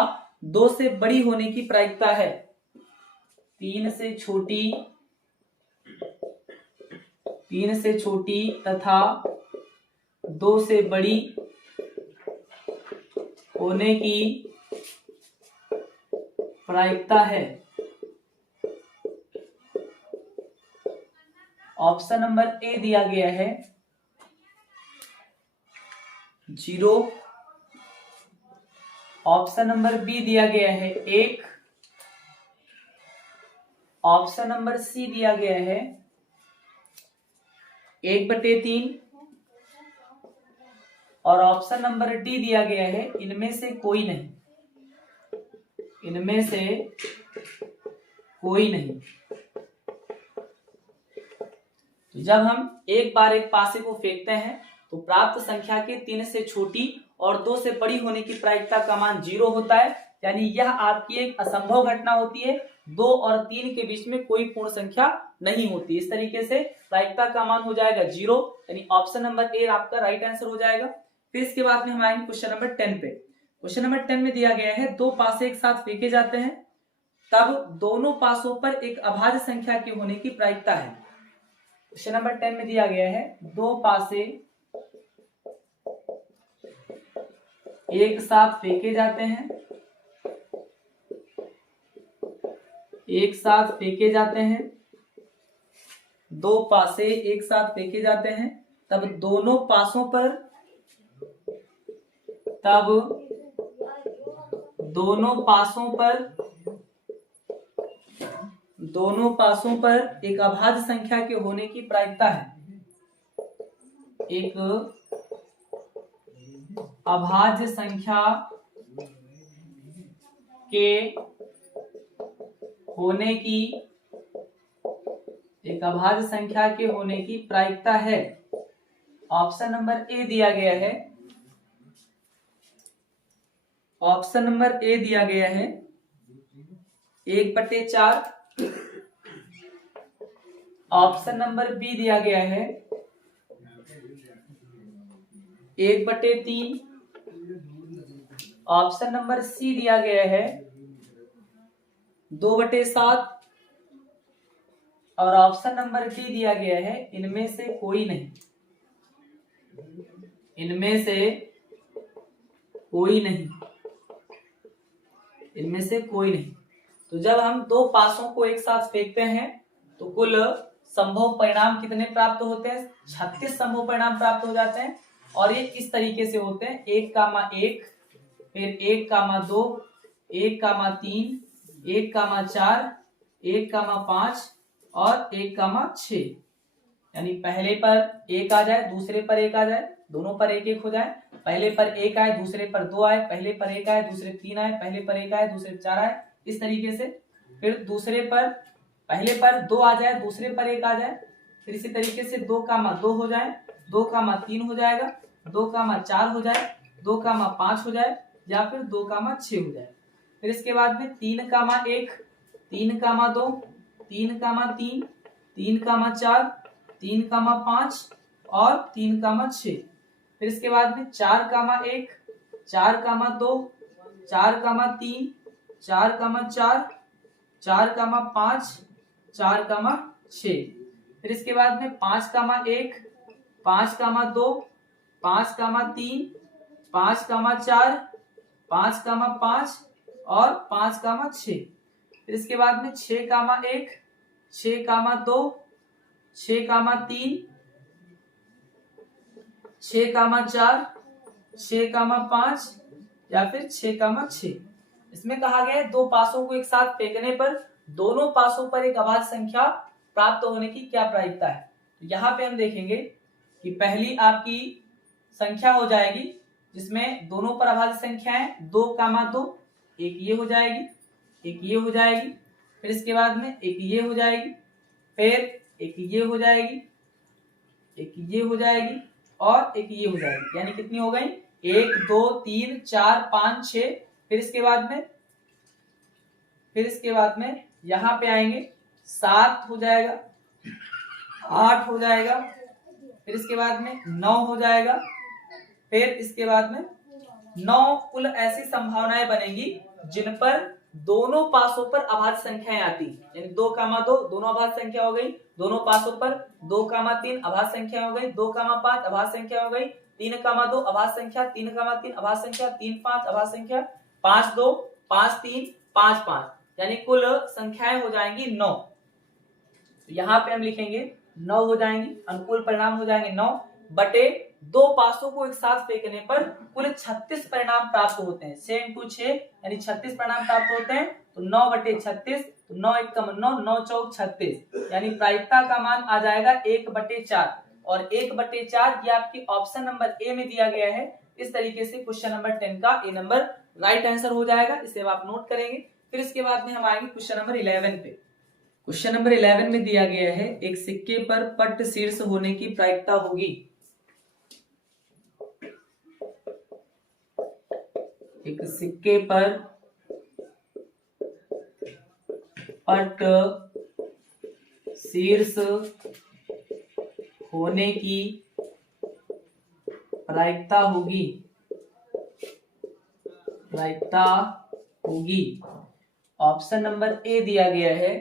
2 से बड़ी होने की प्रायिकता है। 3 से छोटी तथा 2 से बड़ी होने की प्रायिकता है। ऑप्शन नंबर ए दिया गया है 0, ऑप्शन नंबर बी दिया गया है 1, ऑप्शन नंबर सी दिया गया है 1/3 और ऑप्शन नंबर डी दिया गया है इनमें से कोई नहीं, इनमें से कोई नहीं। तो जब हम एक बार एक पासे को फेंकते हैं तो प्राप्त संख्या के 3 से छोटी और 2 से बड़ी होने की प्रायिकता का मान 0 होता है, यानी यह आपकी एक असंभव घटना होती है। 2 और 3 के बीच में कोई पूर्ण संख्या नहीं होती। इस तरीके से प्रायिकता का मान हो जाएगा 0, यानी ऑप्शन नंबर ए आपका राइट आंसर हो जाएगा। फिर इसके बाद में हम आएंगे क्वेश्चन नंबर 10 पे। क्वेश्चन नंबर 10 में दिया गया है 2 पासे एक साथ फेंके जाते हैं, तब दोनों पासों पर एक अभाज्य संख्या के होने की प्रायिकता है। क्वेश्चन नंबर 10 में दिया गया है 2 पासे एक साथ फेंके जाते हैं, एक साथ फेंके जाते हैं, 2 पासे एक साथ फेंके जाते हैं, तब दोनों पासों पर एक अभाज्य संख्या के होने की प्रायिकता है। एक अभाज्य संख्या के होने की प्रायिकता है। ऑप्शन नंबर ए दिया गया है ऑप्शन नंबर ए दिया गया है 1/4। ऑप्शन नंबर बी दिया गया है 1/3। ऑप्शन नंबर सी दिया गया है 2/7 और ऑप्शन नंबर डी दिया गया है इनमें से कोई नहीं। इनमें से कोई नहीं। इनमें से कोई नहीं। तो जब हम दो पासों को एक साथ फेंकते हैं तो कुल संभव परिणाम कितने प्राप्त होते हैं? 36 संभव परिणाम प्राप्त हो जाते हैं। और ये किस तरीके से होते हैं? 1,1, फिर 1,2, 1,3, 1,4, 1,5 और 1,6। यानी पहले पर 1 आ जाए, दूसरे पर 1 आ जाए, दोनों पर 1-1 हो जाए। पहले पर 1 आए, दूसरे पर 2 आए, पहले पर 1 आए, दूसरे 3 आए, पहले पर 1 आए, दूसरे 4 आए, इस तरीके से। फिर दूसरे पर पहले पर 2 आ जाए, दूसरे पर 1 आ जाए, फिर इसी तरीके से 2,2 हो जाए, 2,3 हो जाएगा, 2,4 हो जाए, 2,5 हो जाए या फिर 2,6 हो जाए। फिर इसके बाद में 3,1, 3,2, 3,3, 3,4, 3,5 और 3,6। फिर इसके बाद में 4,1, 4,2, 4,3, 4,4, 4,5, 4,6। फिर इसके बाद में 5,1, 5,2, 5,3, 5,4, 5,5 और 5,6। फिर इसके बाद में 6,1, 6,2, 6,3, 6,4, 6,5 या फिर 6,6। इसमें कहा गया है दो पासों को एक साथ फेंकने पर दोनों पासों पर एक अभाज्य संख्या प्राप्त होने की क्या प्रायिकता है। तो यहाँ पे हम देखेंगे कि पहली आपकी संख्या हो जाएगी जिसमें दोनों पर अभाज्य संख्या है 2,2, एक ये हो जाएगी, एक ये हो जाएगी, फिर इसके बाद में एक ये हो जाएगी, फिर एक ये हो जाएगी, एक ये हो जाएगी और एक ये हो जाएगी। यानी कितनी हो गई? 1, 2, 3, 4, 5, 6। फिर इसके बाद में यहाँ पे आएंगे 7 हो जाएगा, 8 हो जाएगा, फिर इसके बाद में 9 हो जाएगा, फिर इसके बाद में 9 कुल ऐसी संभावनाएं बनेंगी जिन पर दोनों पासों पर अभाज्य संख्याएं आती। यानी 2,2 दोनों अभाज्य संख्या हो गई, दोनों पासों पर 2,3 अभाज्य संख्या हो गई, 2,5 अभाज्य संख्या हो गई, 3,2 अभाज्य संख्या, 3,3 अभाज्य संख्या, 3,5 अभाज्य संख्या, 5,2, 5,3, 5,5। यानी कुल संख्याएं हो जाएंगी 9। यहाँ पे हम लिखेंगे 9 हो जाएंगी। अनुकूल परिणाम हो जाएंगे 9 बटे दो पासों को एक साथ फेंकने पर कुल 36 परिणाम प्राप्त होते हैं। 6 × 6 यानी 36 परिणाम प्राप्त होते हैं। तो 9/36, तो 9 × 9, 9 × 4 36। यानी प्रायिकता का मान आ जाएगा 1/4 और 1/4 ये आपके ऑप्शन नंबर ए में दिया गया है। इस तरीके से क्वेश्चन नंबर 10 का ए नंबर राइट आंसर हो जाएगा। इसे आप नोट करेंगे। फिर इसके बाद में हम आएंगे क्वेश्चन नंबर 11 पे। क्वेश्चन नंबर 11 में दिया गया है एक सिक्के पर पट शीर्ष होने की प्रायिकता होगी। एक सिक्के पर पट शीर्ष होने की प्रायिकता होगी। ऑप्शन नंबर ए दिया गया है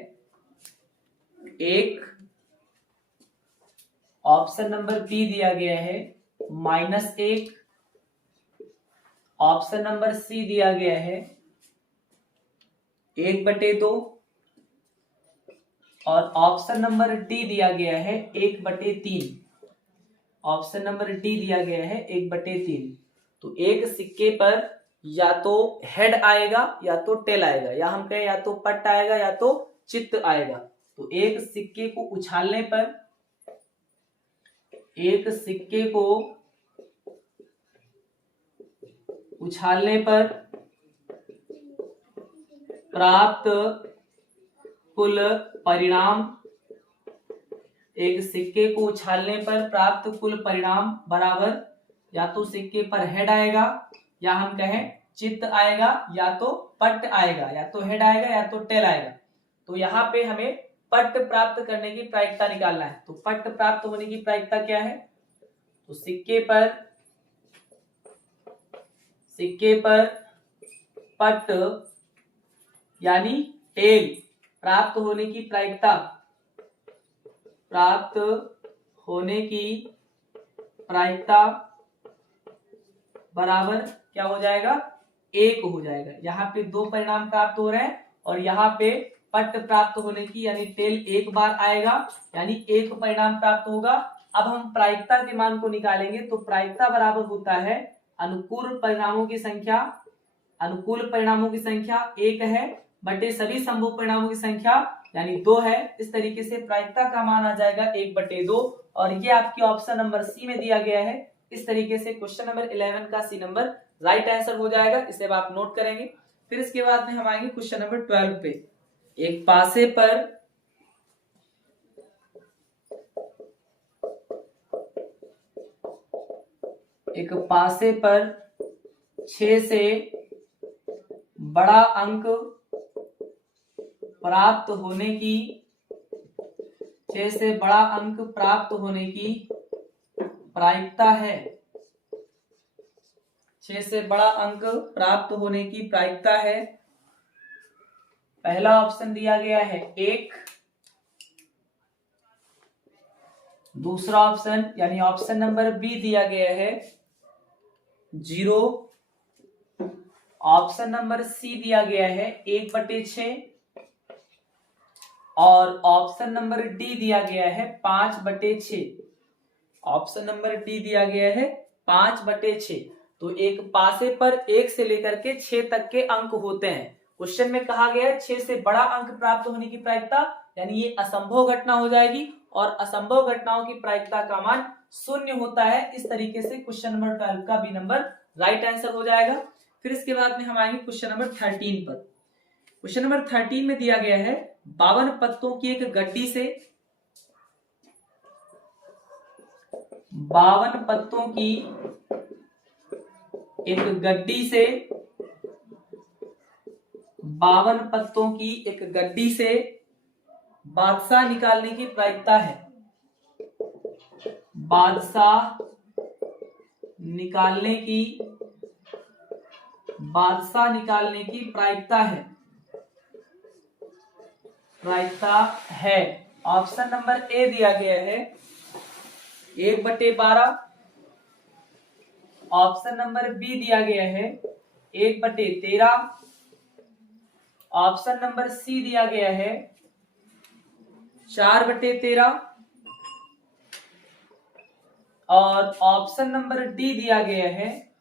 1, ऑप्शन नंबर बी दिया गया है -1, ऑप्शन नंबर सी दिया गया है 1/2 और ऑप्शन नंबर डी दिया गया है 1/3। ऑप्शन नंबर डी दिया गया है 1/3। तो एक सिक्के पर या तो हेड आएगा या तो टेल आएगा, या हम कहें या तो पट आएगा या तो चित्त आएगा। तो एक सिक्के को उछालने पर प्राप्त कुल परिणाम, एक सिक्के को उछालने पर प्राप्त कुल परिणाम बराबर या तो सिक्के पर हेड आएगा या हम कहें चित्त आएगा, या तो पट आएगा, या तो हेड आएगा, या तो टेल आएगा। तो यहाँ पे हमें पट प्राप्त करने की प्रायिकता निकालना है। तो पट प्राप्त होने की प्रायिकता क्या है? तो सिक्के पर पट यानी टेल प्राप्त होने की प्रायिकता बराबर क्या हो जाएगा? 1 हो जाएगा। यहाँ पे 2 परिणाम प्राप्त हो रहे हैं और यहाँ पे पट प्राप्त होने की यानी टेल 1 बार आएगा, यानी 1 परिणाम प्राप्त होगा। अब हम प्रायिकता के मान को निकालेंगे। तो प्रायिकता बराबर होता है अनुकूल परिणामों की संख्या 1 है बटे सभी संभव परिणामों की संख्या यानी 2 है। इस तरीके से प्रायिकता का मान आ जाएगा 1/2 और ये आपकी ऑप्शन नंबर सी में दिया गया है। इस तरीके से क्वेश्चन नंबर 11 का सी नंबर राइट आंसर हो जाएगा। इसे आप नोट करेंगे। फिर इसके बाद में हम आएंगे क्वेश्चन नंबर 12 पे। एक पासे पर 6 से बड़ा अंक प्राप्त होने की प्रायिकता है। 6 से बड़ा अंक प्राप्त होने की प्रायिकता है। पहला ऑप्शन दिया गया है 1, दूसरा ऑप्शन यानी ऑप्शन नंबर बी दिया गया है 0, ऑप्शन नंबर सी दिया गया है 1/6 और ऑप्शन नंबर डी दिया गया है 5/6। ऑप्शन नंबर डी दिया गया है 5/6। तो एक पासे पर 1 से लेकर के 6 तक के अंक होते हैं। क्वेश्चन में कहा गया है 6 से बड़ा अंक प्राप्त होने की प्रायिकता यानी ये असंभव घटना हो जाएगी और असंभव घटनाओं की प्रायिकता का मान 0 होता है। इस तरीके से क्वेश्चन नंबर 12 का बी नंबर राइट आंसर हो जाएगा। फिर इसके बाद में हम आएंगे क्वेश्चन नंबर 13 पर। क्वेश्चन नंबर 13 में दिया गया है 52 पत्तों की एक गड्डी से 52 पत्तों की एक गड्डी से बादशाह निकालने की प्रायिकता है। बादशाह निकालने की प्रायिकता है। ऑप्शन नंबर ए दिया गया है 1/12, ऑप्शन नंबर बी दिया गया है 1/13, ऑप्शन नंबर सी दिया गया है 4/13 और ऑप्शन नंबर डी दिया गया है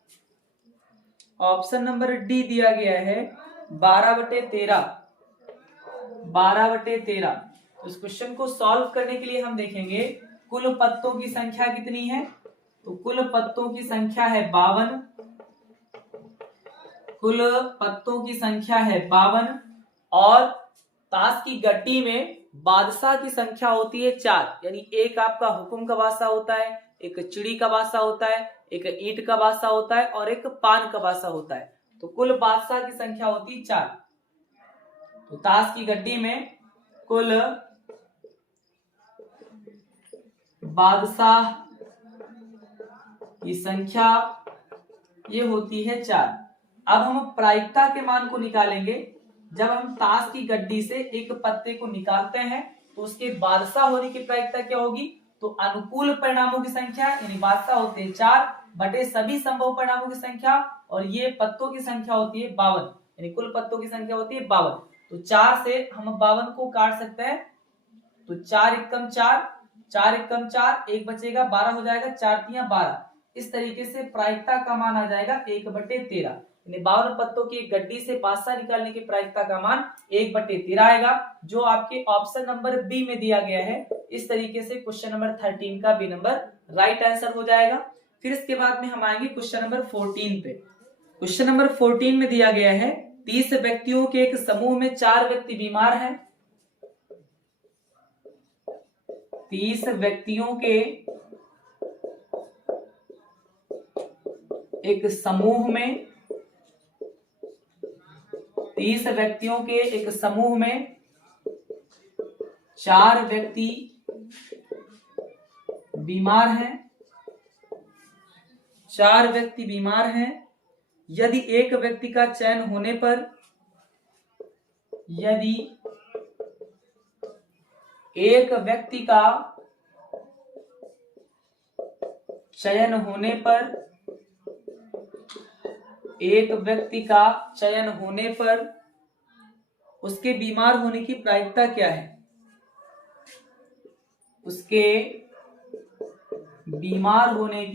12/13। इस क्वेश्चन को सॉल्व करने के लिए हम देखेंगे कुल पत्तों की संख्या कितनी है। तो कुल पत्तों की संख्या है 52 और ताश की गड्डी में बादशाह की संख्या होती है 4 यानी एक आपका हुक्म का बादशाह होता है, एक चिड़ी का बादशाह होता है, एक ईंट का बादशाह होता है और एक पान का बादशाह होता है। तो कुल बादशाह की संख्या होती है 4। तो ताश की गड्डी में कुल बादशाह की संख्या ये होती है 4। अब हम प्रायिकता के मान को निकालेंगे। जब हम ताश की गड्डी से एक पत्ते को निकालते हैं तो उसके बादशाह होने की प्रायिकता क्या होगी। तो अनुकूल परिणामों की संख्या यानी बादशाह होते हैं 4 बटे सभी संभव परिणामों की संख्या और ये पत्तों की संख्या होती है 52 यानी कुल पत्तों की संख्या होती है 52। तो 4 से हम 52 को काट सकते हैं। तो 4 एकम 4, 1 बचेगा 12 हो जाएगा, 4 तियां 12। इस तरीके से प्रायिकता का मान आ जाएगा 1/13 यानी 52 पत्तों की एक गड्डी से बादशाह निकालने की प्रायिकता का मान 1/13 आएगा जो आपके ऑप्शन नंबर बी में दिया गया है। इस तरीके से क्वेश्चन नंबर 13 का बी नंबर राइट आंसर हो जाएगा। फिर इसके बाद में हम आएंगे क्वेश्चन नंबर 14 पे। क्वेश्चन नंबर 14 में दिया गया है 30 व्यक्तियों के एक समूह में 4 व्यक्ति बीमार हैं। 30 व्यक्तियों के एक समूह में 30 व्यक्तियों के एक समूह में 4 व्यक्ति बीमार हैं, 4 व्यक्ति बीमार हैं। यदि एक व्यक्ति का चयन होने पर, यदि एक व्यक्ति का चयन होने पर, एक व्यक्ति का चयन होने पर उसके बीमार होने की प्रायिकता क्या है? उसके बीमार होने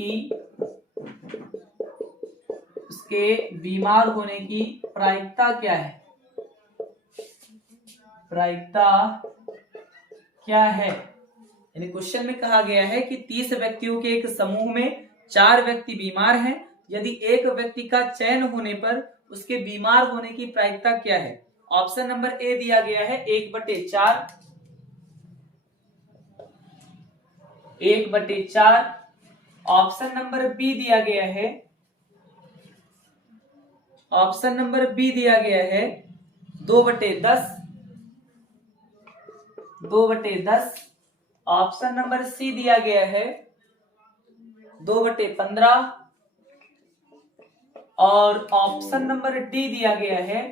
की प्रायिकता क्या है? प्रायिकता क्या है? यानी क्वेश्चन में कहा गया है कि 30 व्यक्तियों के एक समूह में 4 व्यक्ति बीमार हैं। यदि एक व्यक्ति का चयन होने पर उसके बीमार होने की प्रायिकता क्या है? ऑप्शन नंबर ए दिया गया है 1/4, 1/4। ऑप्शन नंबर बी दिया गया है, ऑप्शन नंबर बी दिया गया है 2/10, 2/10। ऑप्शन नंबर सी दिया गया है 2/15 और ऑप्शन नंबर डी दिया गया है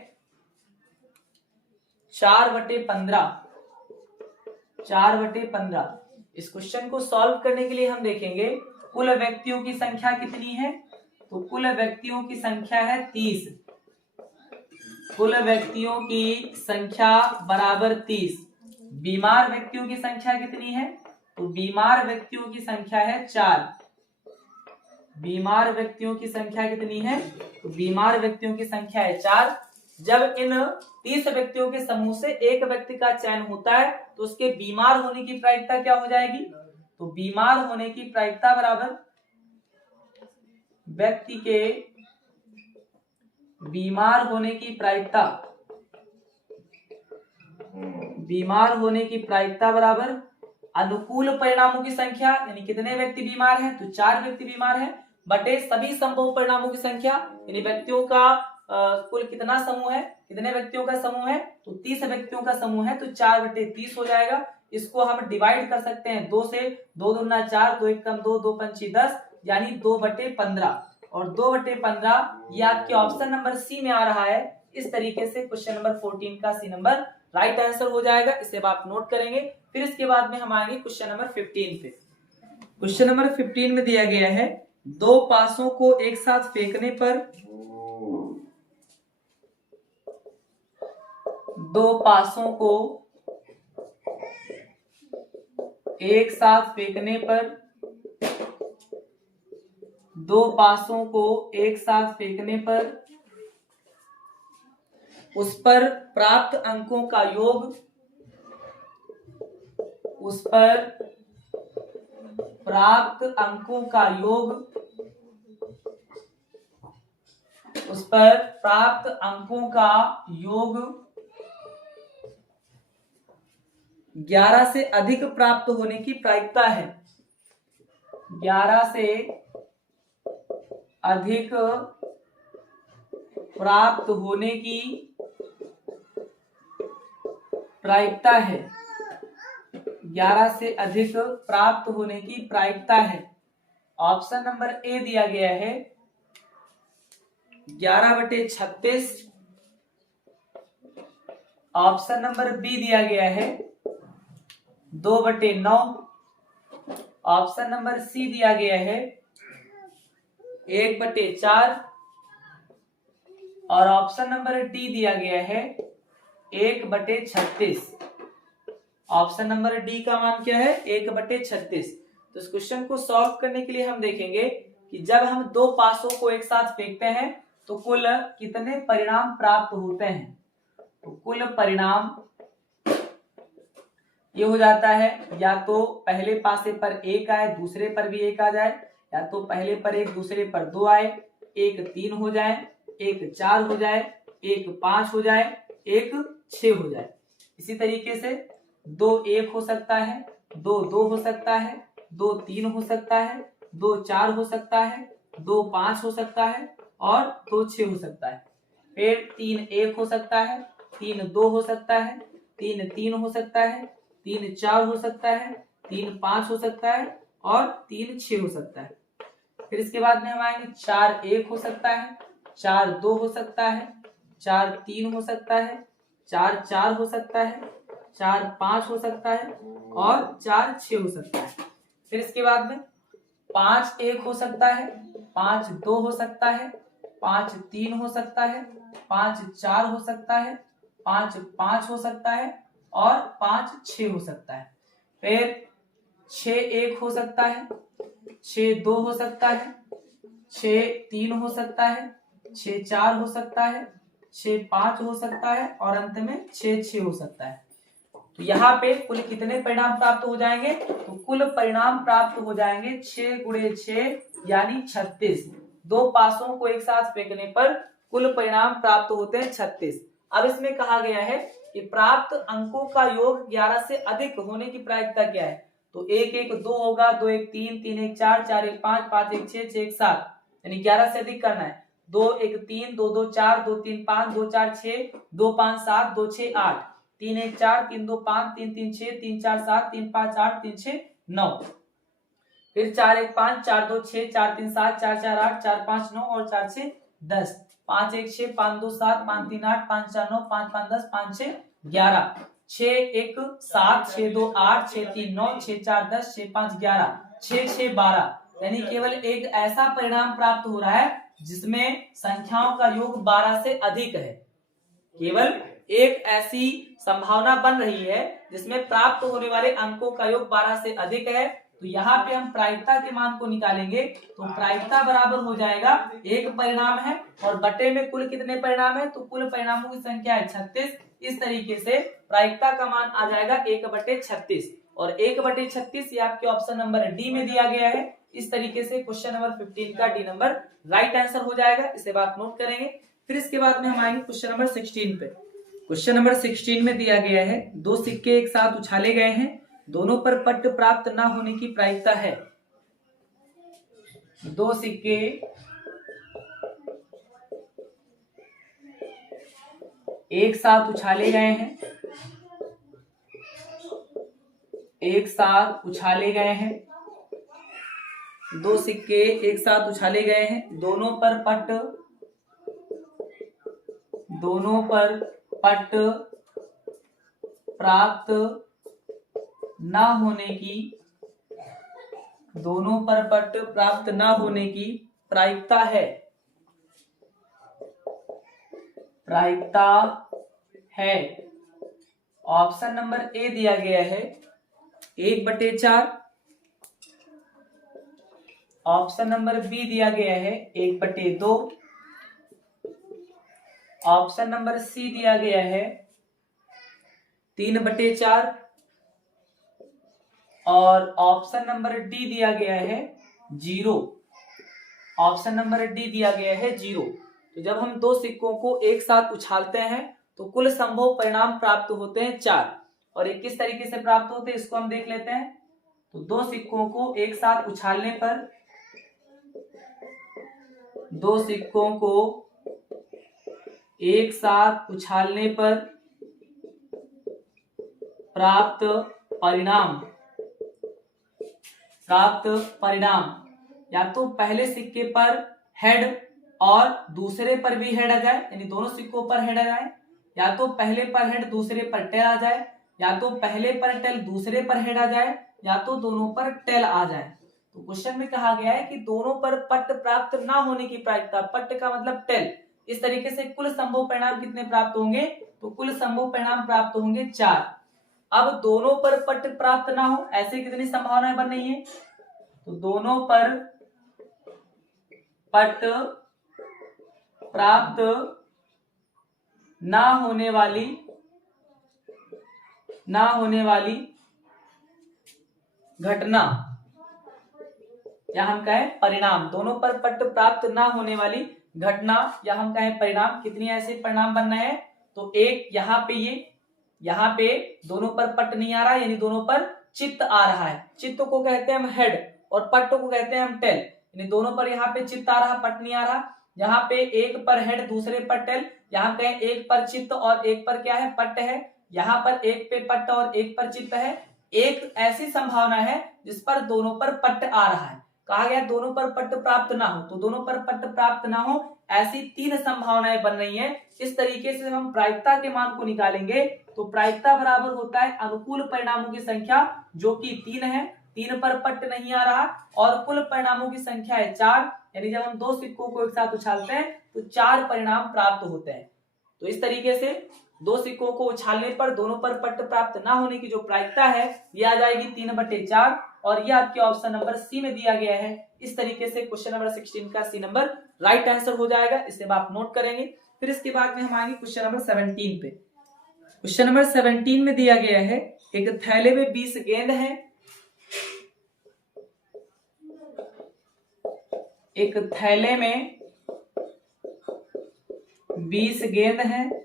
4/15, 4/15। इस क्वेश्चन को सॉल्व करने के लिए हम देखेंगे कुल व्यक्तियों की संख्या कितनी है। तो कुल व्यक्तियों की संख्या है 30, कुल व्यक्तियों की संख्या बराबर 30। बीमार व्यक्तियों की संख्या कितनी है? तो बीमार व्यक्तियों की संख्या है 4। बीमार व्यक्तियों की संख्या कितनी है? तो बीमार व्यक्तियों की संख्या है 4। जब इन 30 व्यक्तियों के समूह से एक व्यक्ति का चयन होता है तो उसके बीमार होने की प्रायिकता क्या हो जाएगी? तो बीमार होने की प्रायिकता बराबर व्यक्ति के बीमार होने की प्रायिकता, बीमार होने की प्रायिकता बराबर अनुकूल परिणामों की संख्या, यानी कितने व्यक्ति बीमार हैं? तो 4 व्यक्ति बीमार हैं, बटे सभी संभव परिणामों की संख्या, यानी व्यक्तियों का कुल कितना समूह है, कितने व्यक्तियों का समूह है? तो 30 व्यक्तियों का समूह है, तो 4/30 हो जाएगा। इसको हम डिवाइड कर सकते हैं 2 से, 2 दूना 4, 2 1 2, 2 पंची 10, यानी 2/15। और 2/15 ये आपके ऑप्शन नंबर सी में आ रहा है। इस तरीके से क्वेश्चन नंबर 14 का सी नंबर राइट आंसर हो जाएगा। इसे आप नोट करेंगे। फिर इसके बाद में हम आएंगे क्वेश्चन नंबर 15 पे। क्वेश्चन नंबर 15 में दिया गया है 2 पासों को एक साथ फेंकने पर, 2 पासों को एक साथ फेंकने पर, 2 पासों को एक साथ फेंकने पर उस पर प्राप्त अंकों का योग, उस पर प्राप्त अंकों का योग, उस पर प्राप्त अंकों का योग 11 से अधिक प्राप्त होने की प्रायिकता है। 11 से अधिक प्राप्त होने की प्रायिकता है। 11 से अधिक प्राप्त होने की प्रायिकता है। ऑप्शन नंबर ए दिया गया है 11/36। ऑप्शन नंबर बी दिया गया है 2/9। ऑप्शन नंबर सी दिया गया है 1/4 और ऑप्शन नंबर डी दिया गया है 1/36। ऑप्शन नंबर डी का मान क्या है? 1/36। तो इस क्वेश्चन को सॉल्व करने के लिए हम देखेंगे कि जब हम 2 पासों को एक साथ फेंकते हैं तो कुल कितने परिणाम प्राप्त होते हैं। तो कुल परिणाम ये हो जाता है, या तो पहले पासे पर 1 आए, दूसरे पर भी 1 आ जाए, या तो पहले पर 1 दूसरे पर 2 आए, 1 3 हो जाए, 1 4 हो जाए, 1 5 हो जाए, 1 6 हो जाए। इसी तरीके से 2 1 हो सकता है, 2 2 हो सकता है, 2 3 हो सकता है, 2 4 हो सकता है, 2 5 हो सकता है और 2 6 हो सकता है। फिर 3 1 हो सकता है, 3 2 हो सकता है, 3 3 हो सकता है, 3 4 हो सकता है, 3 5 हो सकता है और 3 6 हो सकता है। फिर इसके बाद में हम आएंगे 4 1 हो सकता है, 4 2 हो सकता है, 4 3 हो सकता है, 4 4 हो सकता है, 4 5 हो सकता है और 4 6 हो सकता है। फिर इसके बाद में 5 1 हो सकता है, 5 2 हो सकता है, 5 3 हो सकता है, 5 4 हो सकता है, 5 5 हो सकता है और 5 6 हो सकता है। फिर 6 1 हो सकता है, 6 2 हो सकता है, 6 3 हो सकता है, 6 4 हो सकता है, 6 5 हो सकता है और अंत में 6 6 हो सकता है। तो यहाँ पे कुल कितने परिणाम प्राप्त हो जाएंगे? तो कुल परिणाम प्राप्त हो जाएंगे 6 गुणे 6 यानी 36। दो पासों को एक साथ फेंकने पर कुल परिणाम प्राप्त होते हैं 36। अब इसमें कहा गया है कि प्राप्त अंकों का योग 11 से अधिक होने की प्रायिकता क्या है? तो 1 1 2 होगा, 2 1 3, 3 1 4, 4 1 5, 5 1 6, 6 1 7, यानी 11 से अधिक करना है। 2 1 3, 2 2 4, 2 3 5, 2 4 6, 2 5 7, 2 6 8, 3 1 4, 3 2 5, 3 3 6, 3 4 7, 3 5 8, 3 6 9। फिर 4 1 5, 4 2 6, 4 3 7, 4 4 8, 4 5 9 और 4 6 10, 5 1 6, 5 2 7, 5 3 8, 5 4 9, 5 5 10, 5 6 11, 6 1 7, 6 2 8, 6 3 9, 6 4 10, 6 5 11, 6 6 12, यानी केवल एक ऐसा परिणाम प्राप्त हो रहा है जिसमें संख्याओं का योग 12 से अधिक है। केवल एक ऐसी संभावना बन रही है जिसमें प्राप्त होने वाले अंकों का योग 12 से अधिक है। तो यहाँ पे हम प्रायिकता के मान को निकालेंगे तो प्रायिकता बराबर हो जाएगा एक परिणाम है और बटे में कुल कितने परिणाम है? तो कुल परिणामों की संख्या है 36। इस तरीके से प्रायिकता का मान आ जाएगा 1/36 और 1/36 ये आपके ऑप्शन नंबर डी में दिया गया है। इस तरीके से क्वेश्चन नंबर 15 का डी नंबर राइट आंसर हो जाएगा। इसे बात नोट करेंगे। फिर इसके बाद में हम आएंगे क्वेश्चन नंबर 16 पे। क्वेश्चन नंबर 16 में दिया गया है दो सिक्के एक साथ उछाले गए हैं, दोनों पर पट्ट प्राप्त न होने की प्रायिकता है। दो सिक्के एक साथ उछाले गए हैं, एक साथ उछाले गए हैं, दो सिक्के एक साथ उछाले गए हैं, दोनों पर पट्ट प्राप्त न होने की, दोनों पर पट्ट प्राप्त न होने की प्रायिकता है। प्रायिकता है ऑप्शन नंबर ए दिया गया है 1/4, ऑप्शन नंबर बी दिया गया है 1/2, ऑप्शन नंबर सी दिया गया है 3/4 और ऑप्शन नंबर डी दिया गया है 0। ऑप्शन नंबर डी दिया गया है 0। तो जब हम दो सिक्कों को एक साथ उछालते हैं तो कुल संभव परिणाम प्राप्त होते हैं 4। और ये किस तरीके से प्राप्त होते हैं इसको हम देख लेते हैं। तो दो सिक्कों को एक साथ उछालने पर, दो सिक्कों को एक साथ उछालने पर प्राप्त परिणाम या तो पहले सिक्के पर हेड और दूसरे पर भी हेड आ जाए, यानी दोनों सिक्कों पर हेड आ जाए, या तो पहले पर हेड दूसरे पर टेल आ जाए, या तो पहले पर टेल दूसरे पर हेड आ जाए, या तो दोनों पर टेल आ जाए। तो क्वेश्चन में कहा गया है कि दोनों पर पट्ट प्राप्त ना होने की प्रायिकता, पट्ट का मतलब टेल। इस तरीके से कुल संभव परिणाम कितने प्राप्त होंगे? तो कुल संभव परिणाम प्राप्त होंगे 4। अब दोनों पर पट्ट प्राप्त ना हो ऐसे कितनी संभावनाएं बन रही है? तो दोनों पर पट्ट प्राप्त ना होने वाली घटना या हम कहें परिणाम, दोनों पर पट्ट प्राप्त ना होने वाली घटना या हम कहें परिणाम, कितनी ऐसे परिणाम बन रहे हैं? तो एक यहाँ पे दोनों पर पट्ट नहीं आ रहा है, यानी दोनों पर चित्त आ रहा है। चित्त को कहते हैं हम हेड और पट्ट को कहते हैं हम टेल, यानी दोनों पर यहाँ पे चित्त आ रहा, पट्ट नहीं आ रहा। यहाँ पे एक पर हेड दूसरे पर टेल, यहाँ पे एक पर चित्त और एक पर क्या है, पट्ट है। यहाँ पर एक पे पट्ट और एक पर चित्त है। एक ऐसी संभावना है जिस पर दोनों पर पट्ट आ रहा है। कहा गया दोनों पर पट्ट प्राप्त ना हो, तो दोनों पर पट्ट प्राप्त ना हो ऐसी 3 संभावनाएं बन रही हैं। इस तरीके से हम प्रायिकता के मान को निकालेंगे तो प्रायिकता बराबर होता है अनुकूल परिणामों की संख्या जो कि 3 है, 3 पर पट्ट नहीं आ रहा, और कुल परिणामों की संख्या है 4, यानी जब हम 2 सिक्कों को एक साथ उछालते हैं तो 4 परिणाम प्राप्त होते हैं। तो इस तरीके से 2 सिक्कों को उछालने पर दोनों पर पट्ट प्राप्त ना होने की जो प्रायिकता है ये आ जाएगी 3/4, और ये आपके ऑप्शन नंबर सी में दिया गया है। इस तरीके से क्वेश्चन नंबर 16 का सी नंबर राइट आंसर हो जाएगा। इसे आप नोट करेंगे। फिर इसके बाद में हम आएंगे क्वेश्चन नंबर 17 पे। क्वेश्चन नंबर 17 में दिया गया है एक थैले में 20 गेंद है। एक थैले में 20 गेंद है।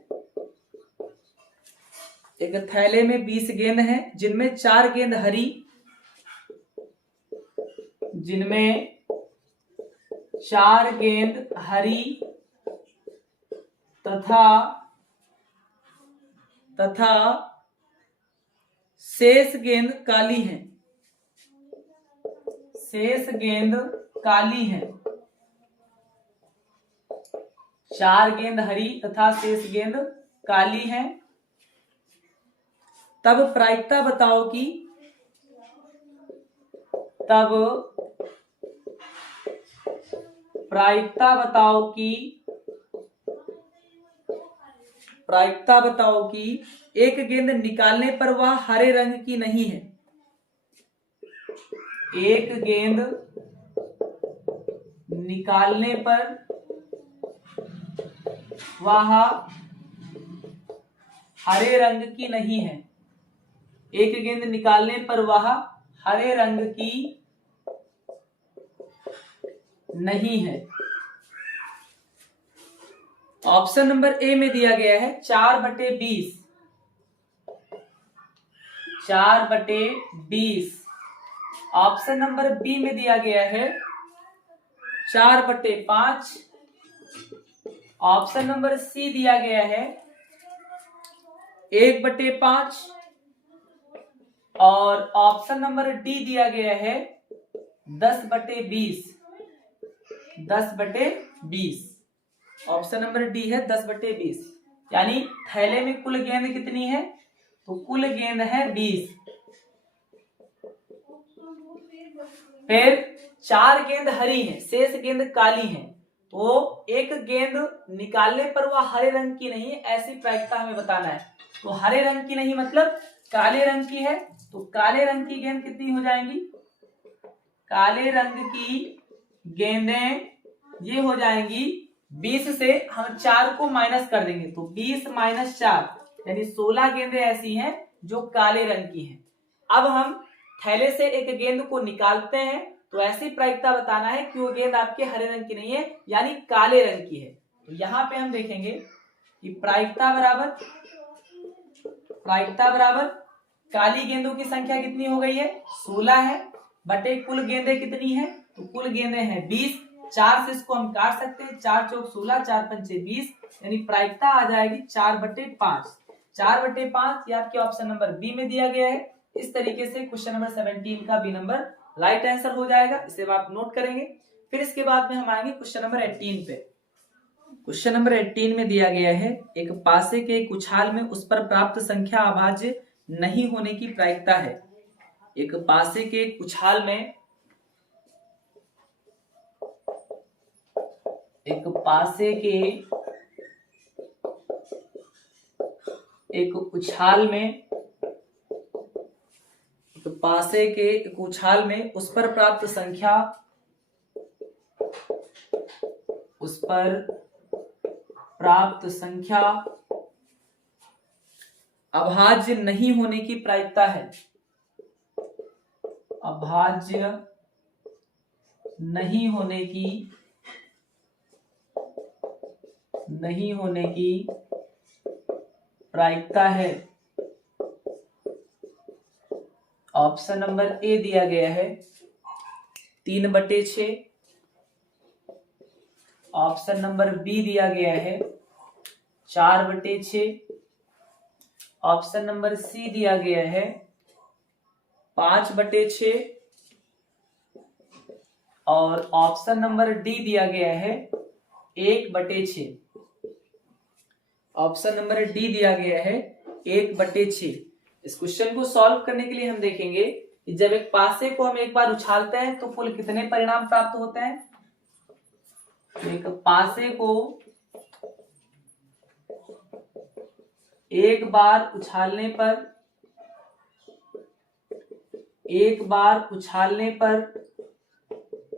एक थैले में 20 गेंद है जिनमें 4 गेंद हरी, जिनमें 4 गेंद हरी तथा शेष गेंद काली हैं। शेष गेंद काली हैं। 4 गेंद हरी तथा शेष गेंद काली हैं। तब प्रायिकता बताओ कि एक गेंद निकालने पर वह हरे रंग की नहीं है। एक गेंद निकालने पर वह हरे रंग की नहीं है। एक गेंद निकालने पर वह हरे रंग की नहीं है। ऑप्शन नंबर ए में दिया गया है 4/20। 4/20। ऑप्शन नंबर बी में दिया गया है 4/5। ऑप्शन नंबर सी दिया गया है 1/5, और ऑप्शन नंबर डी दिया गया है 10/20। 10/20। ऑप्शन नंबर डी है 10/20। यानी थैले में कुल गेंद कितनी है, तो कुल गेंद है 20। फिर 4 गेंद हरी है, शेष गेंद काली है, तो एक गेंद निकालने पर वह हरे रंग की नहीं है, ऐसी प्रायिकता हमें बताना है। तो हरे रंग की नहीं मतलब काले रंग की है, तो काले रंग की गेंद कितनी हो जाएंगी, काले रंग की गेंदें ये हो जाएंगी 20 से हम 4 को माइनस कर देंगे, तो 20 - 4 यानी 16 गेंदें ऐसी हैं जो काले रंग की हैं। अब हम थैले से एक गेंद को निकालते हैं तो ऐसी प्रायिकता बताना है कि वो गेंद आपके हरे रंग की नहीं है, यानी काले रंग की है। तो यहाँ पे हम देखेंगे कि प्रायिकता बराबर काली गेंदों की संख्या कितनी हो गई है, 16 है, बटे कुल गेंदें कितनी है, तो कुल गेंदें हैं 20। 4 से इसको हम काट सकते हैं, 4 चौक 16, 4 पंचे 20, यानी प्रायिकता आ जाएगी 4/5। 4/5 ये आपके ऑप्शन नंबर बी में दिया गया है। इस तरीके से क्वेश्चन नंबर 17 का बी नंबर राइट आंसर हो जाएगा। इसे आप नोट करेंगे। फिर इसके बाद में हम आएंगे क्वेश्चन नंबर 18 पे। क्वेश्चन नंबर 18 में दिया गया है एक पासे के एक उछाल में उस पर प्राप्त संख्या अभाज्य नहीं होने की प्रायिकता है। एक पासे के उछाल में एक पासे के एक उछाल में उस पर प्राप्त संख्या अभाज्य नहीं होने की प्रायिकता है। अभाज्य नहीं होने की प्रायिकता है। ऑप्शन नंबर ए दिया गया है 3/6। ऑप्शन नंबर बी दिया गया है 4/6। ऑप्शन नंबर सी दिया गया है 5/6 और ऑप्शन नंबर डी दिया गया है 1/6। ऑप्शन नंबर डी दिया गया है 1/6। इस क्वेश्चन को सॉल्व करने के लिए हम देखेंगे कि जब एक पासे को हम एक बार उछालते हैं तो कुल कितने परिणाम प्राप्त होते हैं। एक पासे को एक बार उछालने पर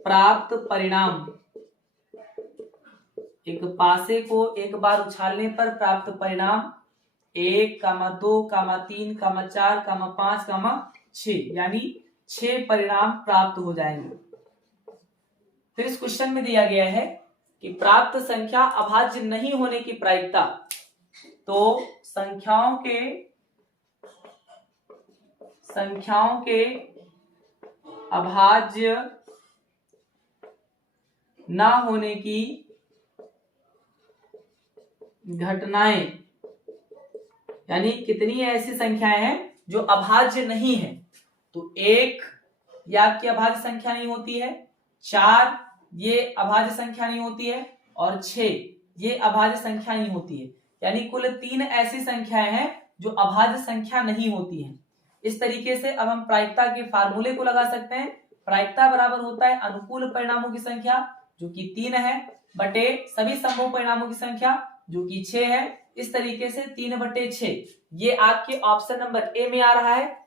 प्राप्त परिणाम, एक पासे को एक बार उछालने पर प्राप्त परिणाम 1, 2, 3, 4, 5, 6 यानी 6 परिणाम प्राप्त हो जाएंगे। फिर इस क्वेश्चन में दिया गया है कि प्राप्त संख्या अभाज्य नहीं होने की प्रायिकता। तो संख्याओं के अभाज्य ना होने की घटनाएं, यानी कितनी ऐसी संख्याएं हैं जो अभाज्य नहीं है। तो 1 ये आपकी अभाज्य संख्या नहीं होती है, 4 ये अभाज्य संख्या नहीं होती है और 6 ये अभाज्य संख्या नहीं होती है। यानी कुल 3 ऐसी संख्याएं हैं जो अभाज्य संख्या नहीं होती हैं। इस तरीके से अब हम प्रायिकता के फार्मूले को लगा सकते हैं। प्रायिकता बराबर होता है अनुकूल परिणामों की संख्या जो कि 3 है बटे सभी संभव परिणामों की संख्या जो कि 6 है। इस तरीके से 3/6 ये आपके ऑप्शन नंबर ए में आ रहा है।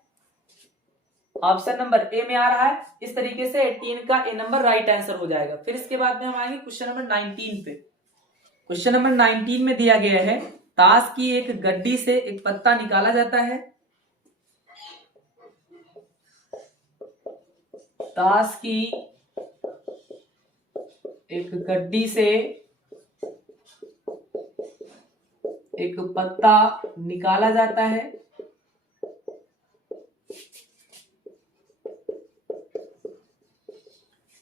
ऑप्शन नंबर ए में आ रहा है। इस तरीके से 18 का ए नंबर राइट आंसर हो जाएगा। फिर इसके बाद में हम आएंगे क्वेश्चन नंबर 19 पे। क्वेश्चन नंबर 19 में दिया गया है ताश की एक गड्डी से एक पत्ता निकाला जाता है। ताश की एक गड्डी से एक पत्ता निकाला जाता है।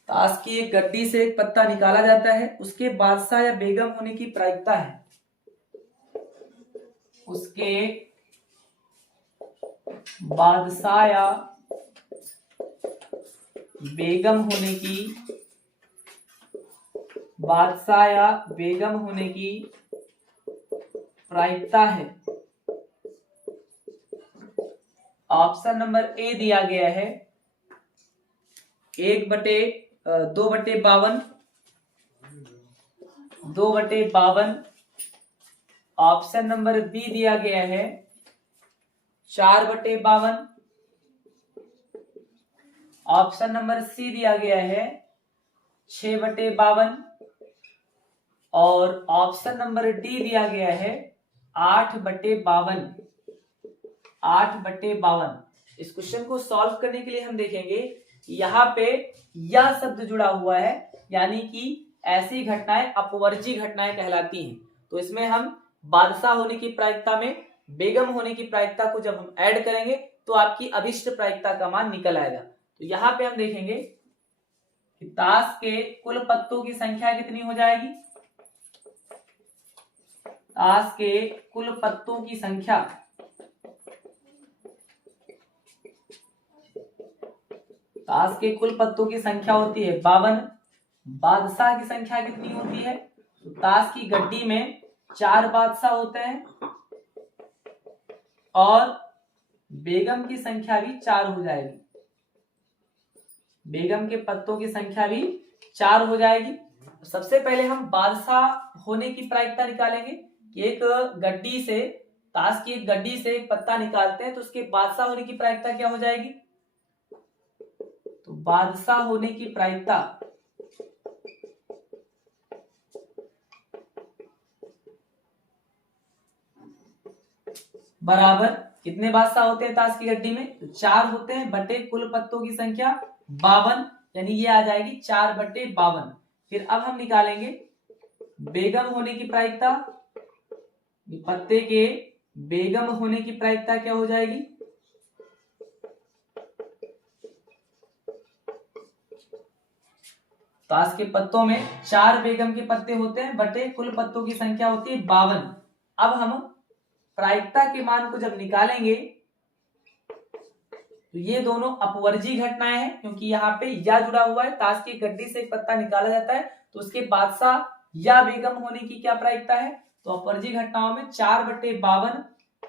ताश की एक गड्डी से एक पत्ता निकाला जाता है। उसके बादशाह या बेगम होने की प्रायिकता है। उसके बादशाह या बेगम होने की प्रायिकता है। ऑप्शन नंबर ए दिया गया है 2/52। 2/52। ऑप्शन नंबर बी दिया गया है 4/52। ऑप्शन नंबर सी दिया गया है 6/52 और ऑप्शन नंबर डी दिया गया है 8/52। 8/52। इस क्वेश्चन को सॉल्व करने के लिए हम देखेंगे यहाँ पे यह शब्द जुड़ा हुआ है, यानी कि ऐसी घटनाएं अपवर्जी घटनाएं कहलाती हैं। तो इसमें हम बादशाह होने की प्रायिकता में बेगम होने की प्रायिकता को जब हम ऐड करेंगे तो आपकी अभिष्ट प्रायिकता का मान निकल आएगा। तो यहाँ पे हम देखेंगे कि ताश के कुल पत्तों की संख्या कितनी हो जाएगी। ताश के कुल पत्तों की संख्या होती है 52। बादशाह की संख्या कितनी होती है। तो ताश की गड्डी में 4 बादशाह होते हैं और बेगम की संख्या भी 4 हो जाएगी। बेगम के पत्तों की संख्या भी 4 हो जाएगी। सबसे पहले हम बादशाह होने की प्रायिकता निकालेंगे। एक गड्डी से, ताश की एक गड्डी से एक पत्ता निकालते हैं तो उसके बादशाह होने की प्रायिकता क्या हो जाएगी। तो बादशाह होने की प्रायिकता बराबर कितने बादशाह होते हैं ताश की गड्डी में। तो 4 होते हैं बटे कुल पत्तों की संख्या 52, यानी ये आ जाएगी 4/52। फिर अब हम निकालेंगे बेगम होने की प्रायिकता। पत्ते के बेगम होने की प्रायिकता क्या हो जाएगी। ताश के पत्तों में 4 बेगम के पत्ते होते हैं बटे कुल पत्तों की संख्या होती है 52। अब हम प्रायिकता के मान को जब निकालेंगे तो ये दोनों अपवर्जी घटनाएं हैं, क्योंकि यहाँ पे या जुड़ा हुआ है, ताश की गड्डी से एक पत्ता निकाला जाता है तो उसके बादशाह या बेगम होने की क्या प्रायिकता है, तो अपवर्जी घटनाओं में 4/52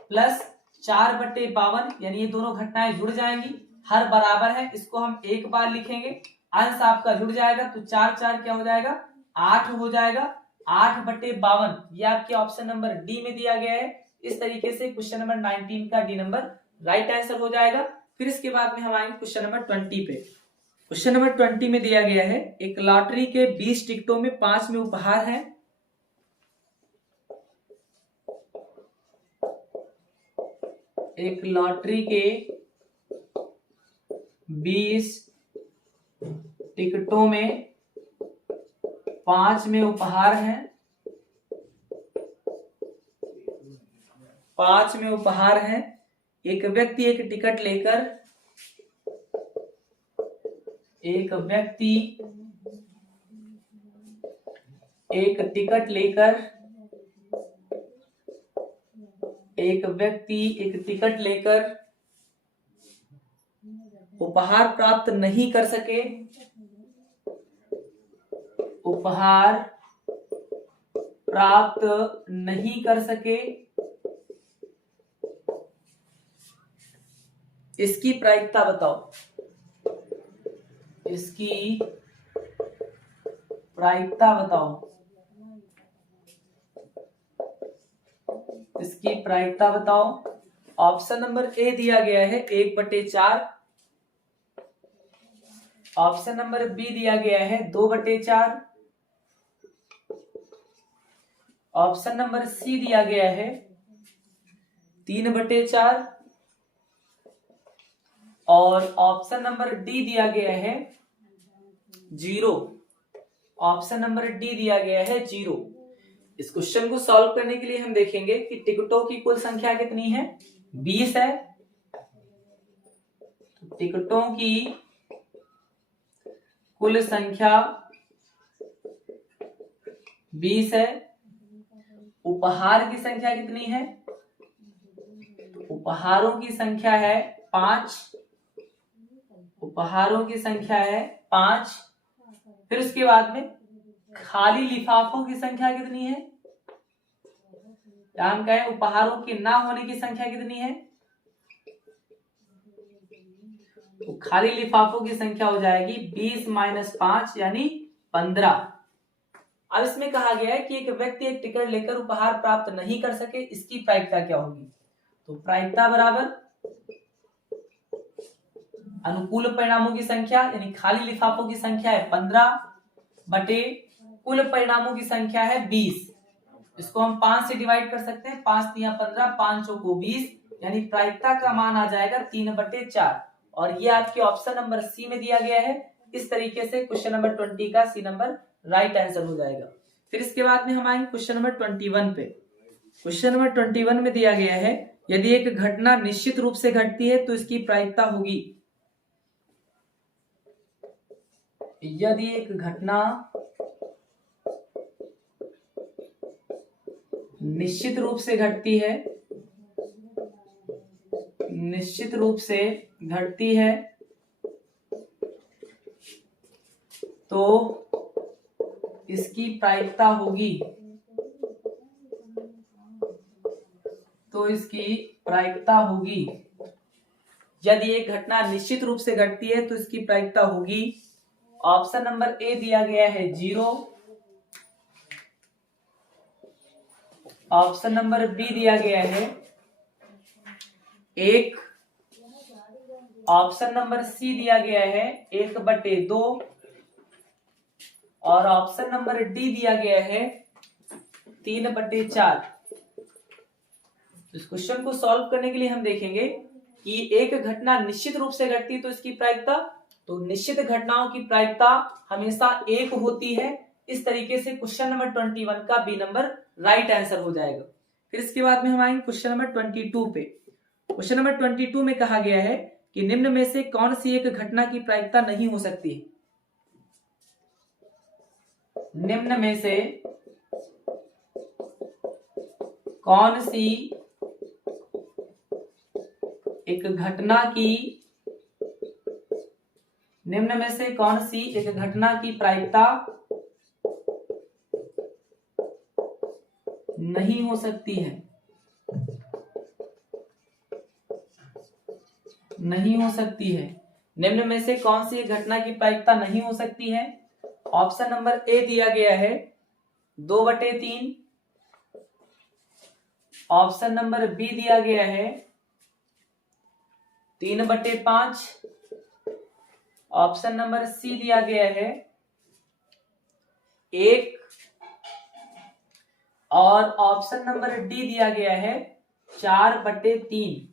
प्लस 4/52 यानी ये दोनों घटनाएं जुड़ जाएंगी, हर बराबर है, इसको हम एक बार लिखेंगे, अंश आपका जुड़ जाएगा तो 4 क्या हो जाएगा 8 हो जाएगा, 8/52 ये आपके ऑप्शन नंबर डी में दिया गया है। इस तरीके से क्वेश्चन नंबर 19 का डी नंबर राइट आंसर हो जाएगा। फिर इसके बाद में हम आएंगे क्वेश्चन नंबर 20 पे। क्वेश्चन नंबर 20 में दिया गया है एक लॉटरी के 20 टिकटों में 5 में उपहार है। एक लॉटरी के 20 टिकटों में 5 में उपहार है, 5 में उपहार है। एक व्यक्ति एक टिकट लेकर एक व्यक्ति एक टिकट लेकर उपहार प्राप्त नहीं कर सके, उपहार प्राप्त नहीं कर सके, इसकी प्रायिकता बताओ, इसकी प्रायिकता बताओ, इसकी प्रायिकता बताओ। ऑप्शन नंबर ए दिया गया है 1/4, ऑप्शन नंबर बी दिया गया है 2/4, ऑप्शन नंबर सी दिया गया है 3/4 और ऑप्शन नंबर डी दिया गया है 0। ऑप्शन नंबर डी दिया गया है 0। इस क्वेश्चन को सॉल्व करने के लिए हम देखेंगे कि टिकटों की कुल संख्या कितनी है, 20 है। टिकटों की कुल संख्या 20 है। उपहार की संख्या कितनी है, उपहारों की संख्या है 5, उपहारों की संख्या है 5। फिर उसके बाद में खाली लिफाफों की संख्या कितनी है, या हम कहें उपहारों के ना होने की संख्या कितनी है, तो खाली लिफाफों की संख्या हो जाएगी 20 - 5 यानी 15। अब इसमें कहा गया है कि एक व्यक्ति एक टिकट लेकर उपहार प्राप्त नहीं कर सके, इसकी प्रायिकता क्या होगी, तो प्रायिकता बराबर अनुकूल परिणामों की संख्या यानी खाली लिफाफों की संख्या है 15 बटे कुल परिणामों की संख्या है 20। इसको हम 5 से डिवाइड कर सकते हैं, 5 × 15, 5 × 20 यानी प्रायिकता का मान आ जाएगा 3/4 और ये आपके ऑप्शन नंबर सी में दिया गया है। इस तरीके से क्वेश्चन नंबर 20 का सी नंबर राइट आंसर हो जाएगा। फिर इसके बाद में हम आएंगे क्वेश्चन नंबर 21 पे। क्वेश्चन नंबर 21 में दिया गया है यदि एक घटना निश्चित रूप से घटती है तो इसकी प्रायिकता होगी, यदि एक घटना निश्चित रूप से घटती है, निश्चित रूप से घटती है तो इसकी प्रायिकता होगी, तो इसकी प्रायिकता होगी। यदि एक घटना निश्चित रूप से घटती है तो इसकी प्रायिकता होगी। ऑप्शन नंबर ए दिया गया है 0, ऑप्शन नंबर बी दिया गया है 1, ऑप्शन नंबर सी दिया गया है 1/2 और ऑप्शन नंबर डी दिया गया है 3/4। इस क्वेश्चन को सॉल्व करने के लिए हम देखेंगे कि एक घटना निश्चित रूप से घटती है तो इसकी प्रायिकता, तो निश्चित घटनाओं की प्रायिकता हमेशा 1 होती है। इस तरीके से क्वेश्चन नंबर 21 का बी नंबर राइट आंसर हो जाएगा। फिर इसके बाद में हम आएंगे क्वेश्चन नंबर 22 पे। क्वेश्चन नंबर 22 में कहा गया है कि निम्न में से कौन सी एक घटना की प्रायिकता नहीं हो सकती है, निम्न में से कौन सी एक घटना की, निम्न में से कौन सी एक घटना की प्रायिकता नहीं हो सकती है, नहीं हो सकती है। निम्न में से कौन सी एक घटना की प्रायिकता नहीं हो सकती है? ऑप्शन नंबर ए दिया गया है 2/3, ऑप्शन नंबर बी दिया गया है 3/5, ऑप्शन नंबर सी दिया गया है 1, और ऑप्शन नंबर डी दिया गया है 4/3।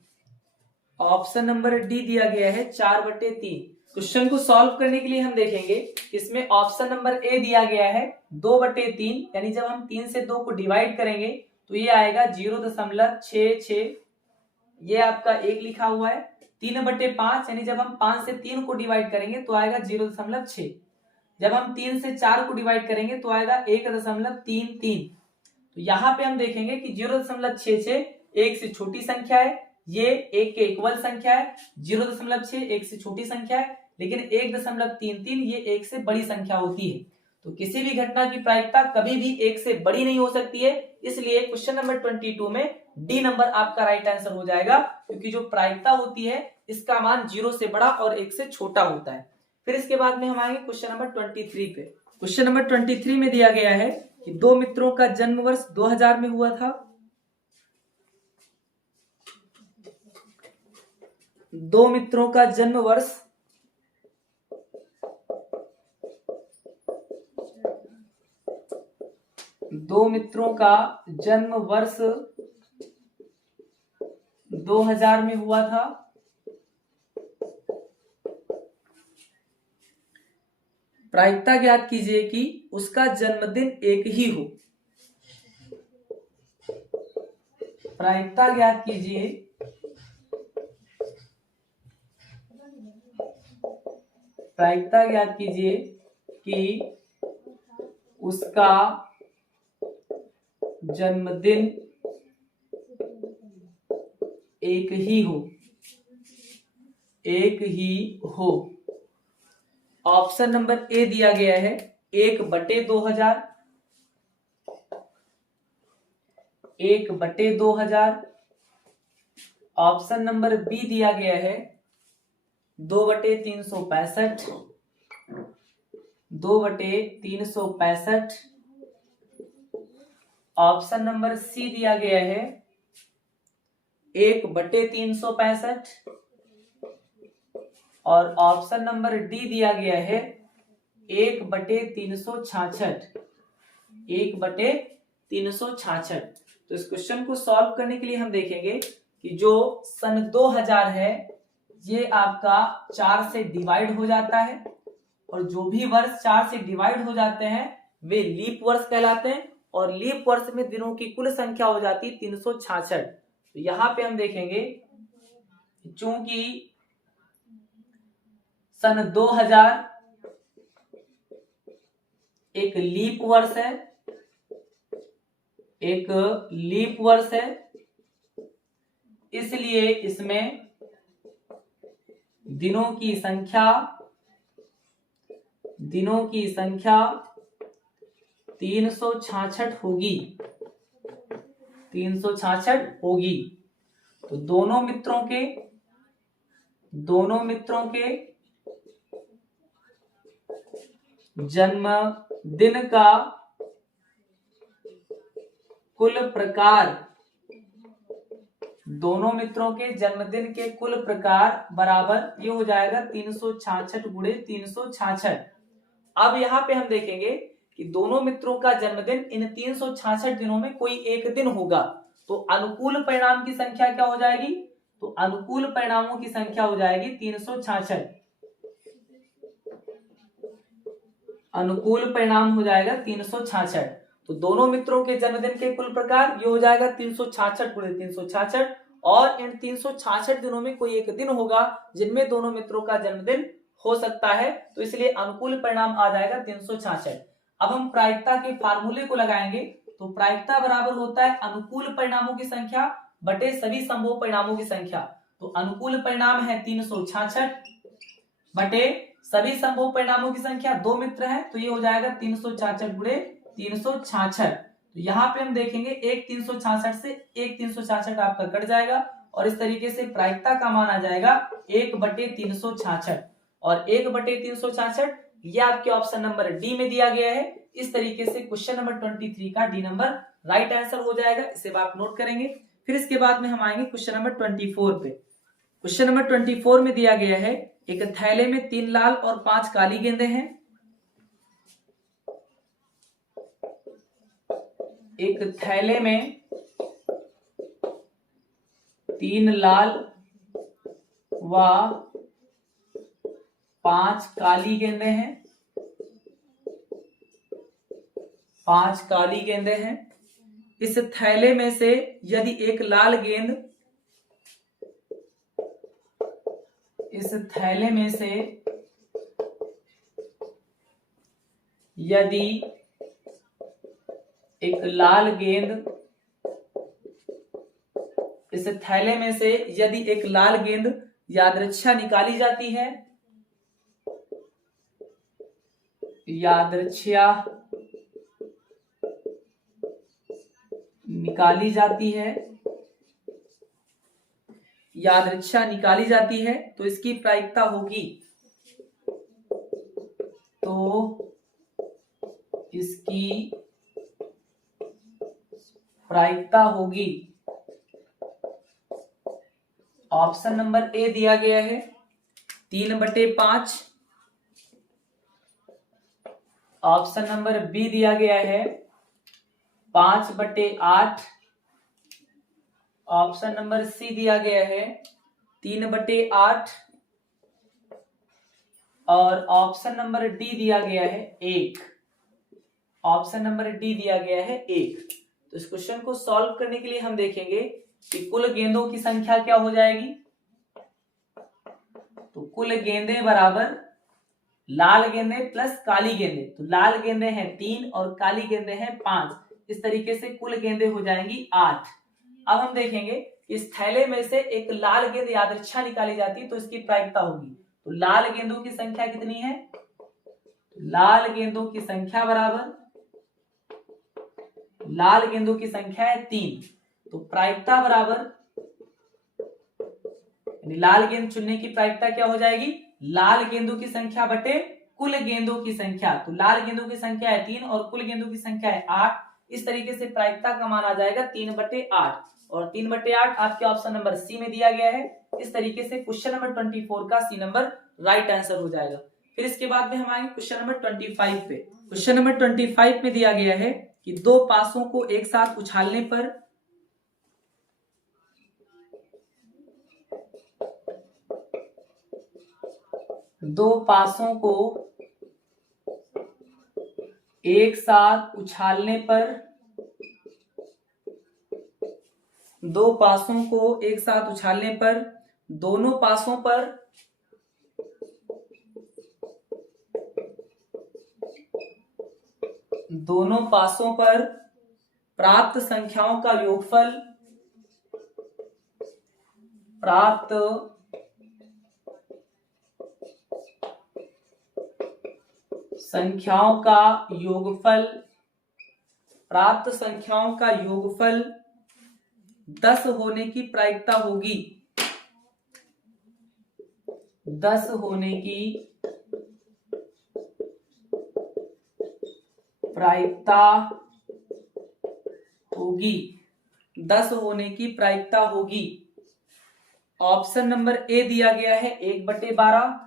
ऑप्शन नंबर डी दिया गया है 4/3। क्वेश्चन को सॉल्व करने के लिए हम देखेंगे, इसमें ऑप्शन नंबर ए दिया गया है 2/3, यानी जब हम 3 से 2 को डिवाइड करेंगे तो ये आएगा 0.66, ये आपका 1 लिखा हुआ है। 3/5, यानी जब हम 5 से 3 को डिवाइड करेंगे तो आएगा 0.6, जब हम 3 से 4 को डिवाइड करेंगे तो आएगा 1.33। तो यहाँ पे हम देखेंगे कि 0.66 1 से छोटी संख्या है, ये 1 के इक्वल संख्या है। 0.6 1 से छोटी संख्या है, लेकिन 1.33 ये 1 से बड़ी संख्या होती है। तो किसी भी घटना की प्रायिकता कभी भी 1 से बड़ी नहीं हो सकती है, इसलिए क्वेश्चन नंबर 22 में डी नंबर आपका राइट आंसर हो जाएगा, क्योंकि जो प्रायिकता होती है इसका मान 0 से बड़ा और 1 से छोटा होता है। फिर इसके बाद में हम आएंगे क्वेश्चन नंबर 23 पे। क्वेश्चन नंबर 23 में दिया गया है कि 2 मित्रों का जन्म वर्ष 2000 में हुआ था। 2 मित्रों का जन्म वर्ष 2000 में हुआ था। प्रायिकता ज्ञात कीजिए कि उसका जन्मदिन एक ही हो। प्रायिकता ज्ञात कीजिए कि उसका जन्मदिन एक ही हो। ऑप्शन नंबर ए दिया गया है 1/2000, 1/2000। ऑप्शन नंबर बी दिया गया है 2/365, 2/365। ऑप्शन नंबर सी दिया गया है 1/365, और ऑप्शन नंबर डी दिया गया है 1/366, 1/366। तो इस क्वेश्चन को सॉल्व करने के लिए हम देखेंगे कि जो सन 2000 है ये आपका 4 से डिवाइड हो जाता है, और जो भी वर्ष 4 से डिवाइड हो जाते हैं वे लीप वर्ष कहलाते हैं, और लीप वर्ष में दिनों की कुल संख्या हो जाती है 366। तो यहाँ पे हम देखेंगे चूंकि सन 2000 एक लीप वर्ष है, इसलिए इसमें दिनों की संख्या 366 होगी, 366 होगी। तो दोनों मित्रों के जन्मदिन का कुल प्रकार, दोनों मित्रों के जन्मदिन के कुल प्रकार बराबर ये हो जाएगा 366 गुणे 366। अब यहाँ पे हम देखेंगे कि दोनों मित्रों का जन्मदिन इन 366 दिनों में कोई एक दिन होगा, तो अनुकूल परिणाम की संख्या क्या हो जाएगी? तो अनुकूल परिणामों की संख्या हो जाएगी 366। अनुकूल परिणाम हो जाएगा 366। तो दोनों मित्रों के जन्मदिन के कुल प्रकार ये हो जाएगा 366 गुणे 366, और इन 366 दिनों में कोई एक दिन होगा जिनमें दोनों मित्रों का जन्मदिन हो सकता है, तो इसलिए अनुकूल परिणाम आ जाएगा 366। अब हम प्रायिकता के फार्मूले को लगाएंगे तो प्रायिकता बराबर होता है अनुकूल परिणामों की संख्या बटे सभी संभव परिणामों की संख्या। तो अनुकूल परिणाम है 366 बटे सभी संभव परिणामों की संख्या, दो मित्र है तो ये हो जाएगा 366 गुणे 366। तो यहाँ पे हम देखेंगे एक 366 से एक 366 आपका कट जाएगा और इस तरीके से प्रायिकता का मान आ जाएगा 1/366 और 1/366 ये आपके ऑप्शन नंबर डी में दिया गया है। इस तरीके से क्वेश्चन नंबर 23 का डी नंबर राइट आंसर हो जाएगा, इसे आप नोट करेंगे। फिर इसके बाद में हम आएंगे क्वेश्चन नंबर 24 पे। क्वेश्चन नंबर 24 में दिया गया है एक थैले में 3 लाल और 5 काली गेंदें हैं। एक थैले में 3 लाल व 5 काली गेंदें हैं। 5 काली गेंदें हैं। इस थैले में से यदि एक लाल गेंद, इस थैले में से यदि एक लाल गेंद, इस थैले में से यदि एक लाल गेंद यादृच्छा निकाली जाती है, यादृच्छा निकाली जाती है, यादृच्छा निकाली जाती है तो इसकी प्रायिकता होगी, तो इसकी प्रायिकता होगी। ऑप्शन नंबर ए दिया गया है 3/5। ऑप्शन नंबर बी दिया गया है 5/8। ऑप्शन नंबर सी दिया गया है 3/8 और ऑप्शन नंबर डी दिया गया है 1। ऑप्शन नंबर डी दिया गया है 1। तो इस क्वेश्चन को सॉल्व करने के लिए हम देखेंगे कि कुल गेंदों की संख्या क्या हो जाएगी। तो कुल गेंदे बराबर लाल गेंदे प्लस काली गेंदे, तो लाल गेंदे हैं 3 और काली गेंदे हैं 5। इस तरीके से कुल गेंदे हो जाएंगी 8। अब हम देखेंगे इस थैले में से एक लाल गेंद यादृच्छा निकाली जाती तो इसकी प्रायिकता होगी। तो लाल गेंदों की संख्या कितनी है, लाल गेंदों की संख्या बराबर, लाल गेंदों की संख्या है 3, तो प्रायिकता बराबर, लाल गेंद चुनने की प्रायिकता क्या हो जाएगी, लाल गेंदों की संख्या बटे कुल गेंदों की संख्या। तो लाल गेंदों की संख्या है 3 और कुल गेंदों की संख्या है 8। इस तरीके से प्रायिकता का मान आ जाएगा 3/8 और 3/8 आपके ऑप्शन नंबर सी में दिया गया है। इस तरीके से क्वेश्चन नंबर 24 का सी नंबर राइट आंसर हो जाएगा। फिर इसके बाद में हम आएंगे क्वेश्चन नंबर 25 पे। क्वेश्चन नंबर 25 में दिया गया है कि दो पासों को एक साथ उछालने पर दो पासों को एक साथ उछालने पर, दो पासों को एक साथ उछालने पर दोनों पासों पर प्राप्त संख्याओं का योगफल, प्राप्त संख्याओं का योगफल, प्राप्त संख्याओं का योगफल 10 होने की प्रायिकता होगी। 10 होने की प्रायिकता होगी। 10 होने की प्रायिकता होगी। ऑप्शन नंबर ए दिया गया है 1/12।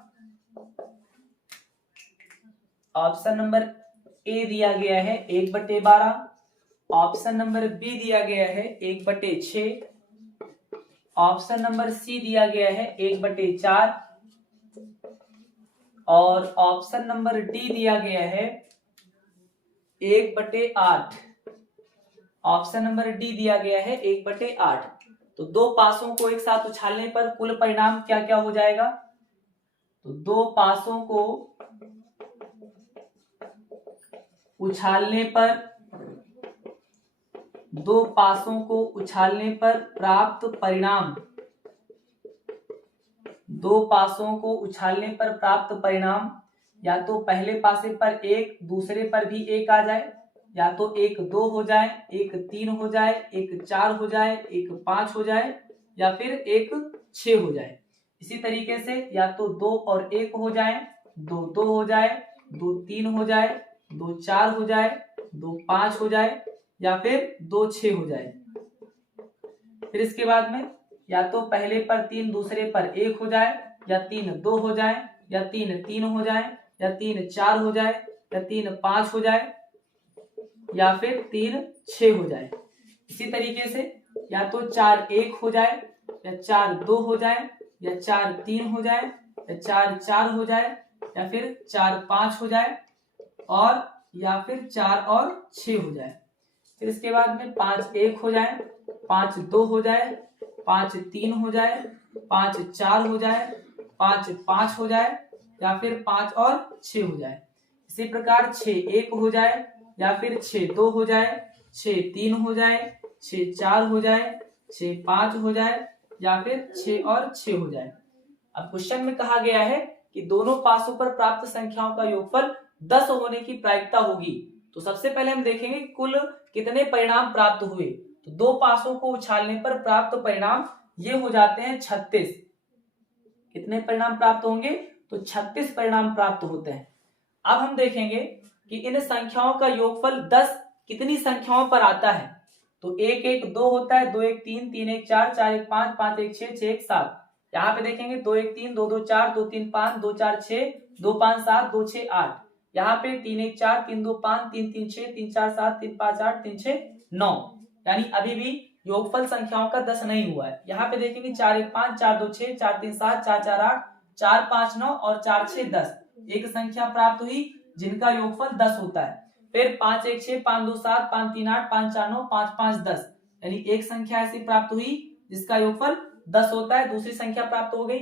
ऑप्शन नंबर ए दिया गया है 1/12। ऑप्शन नंबर बी दिया गया है 1/6। ऑप्शन नंबर सी दिया गया है 1/4 और ऑप्शन नंबर डी दिया गया है 1/8। ऑप्शन नंबर डी दिया गया है 1/8। तो दो पासों को एक साथ उछालने पर कुल परिणाम क्या क्या हो जाएगा। तो दो पासों को उछालने पर दो पासों को उछालने पर प्राप्त परिणाम, दो पासों को उछालने पर प्राप्त परिणाम या तो पहले पासे पर एक, दूसरे पर भी एक आ जाए, या तो 1 2 हो जाए, 1 3 हो जाए, 1 4 हो जाए, 1 5 हो जाए, या फिर 1 6 हो जाए। इसी तरीके से या तो 2 और 1 हो जाए, 2 2 हो जाए, 2 3 हो जाए, 2 4 हो जाए, 2 5 हो जाए, या फिर 2 6 हो जाए। फिर इसके बाद में या तो पहले पर 3 दूसरे पर 1 हो जाए, या 3 2 हो जाए, या 3 3 हो जाए, या 3 4 हो जाए, या 3 5 हो जाए, या फिर 3 6 हो जाए। इसी तरीके से या तो 4 1 हो जाए, या 4 2 हो जाए, या 4 3 हो जाए, या 4 4 हो जाए, या फिर 4 5 हो जाए, और या फिर 4 और 6 हो जाए। फिर इसके बाद में 5 1 हो जाए, 5 2 हो जाए, 5 3 हो जाए, 5 4 हो जाए, 5 5 हो जाए, या फिर 5 और 6 हो जाए। इसी प्रकार 6 1 हो जाए, या फिर 6 2 हो जाए, 6 3 हो जाए, 6 4 हो जाए, 6 5 हो जाए, या फिर 6 और 6 हो जाए। अब क्वेश्चन में कहा गया है कि दोनों पासों पर प्राप्त संख्याओं का योगफल 10 होने की प्रायिकता होगी। तो सबसे पहले हम देखेंगे कुल कितने परिणाम प्राप्त हुए। तो दो पासों को उछालने पर प्राप्त परिणाम ये हो जाते हैं 36। कितने परिणाम प्राप्त होंगे? तो 36 परिणाम प्राप्त होते हैं। अब हम देखेंगे कि इन संख्याओं का योगफल 10 कितनी संख्याओं पर आता है। तो 1 1 2 होता है, 2 1 3, 3 1 4, 4 1 5, 5 1 6, 6 1 7। यहाँ पे देखेंगे 2 1 3, 2 2 4, 2 3 5, 2 4 6, 2 5 7, 2 6 8। यहाँ पे 3 1 4, 3 2 5, 3 3 6, 3 4 7, 3 5 8, 3 6 9। यानी अभी भी योगफल संख्याओं का 10 नहीं हुआ है। यहाँ पे देखेंगे 4 1 5, 4 2 6, 4 3 7, 4 4 8, 4 5 9 और 4 6 10। एक संख्या प्राप्त हुई जिनका योगफल 10 होता है। फिर 5 1 6, 5 2 7, 5 3 8, 5 4 9, 5 5 10। यानी एक संख्या ऐसी प्राप्त हुई जिसका योगफल 10 होता है, दूसरी संख्या प्राप्त हो गई।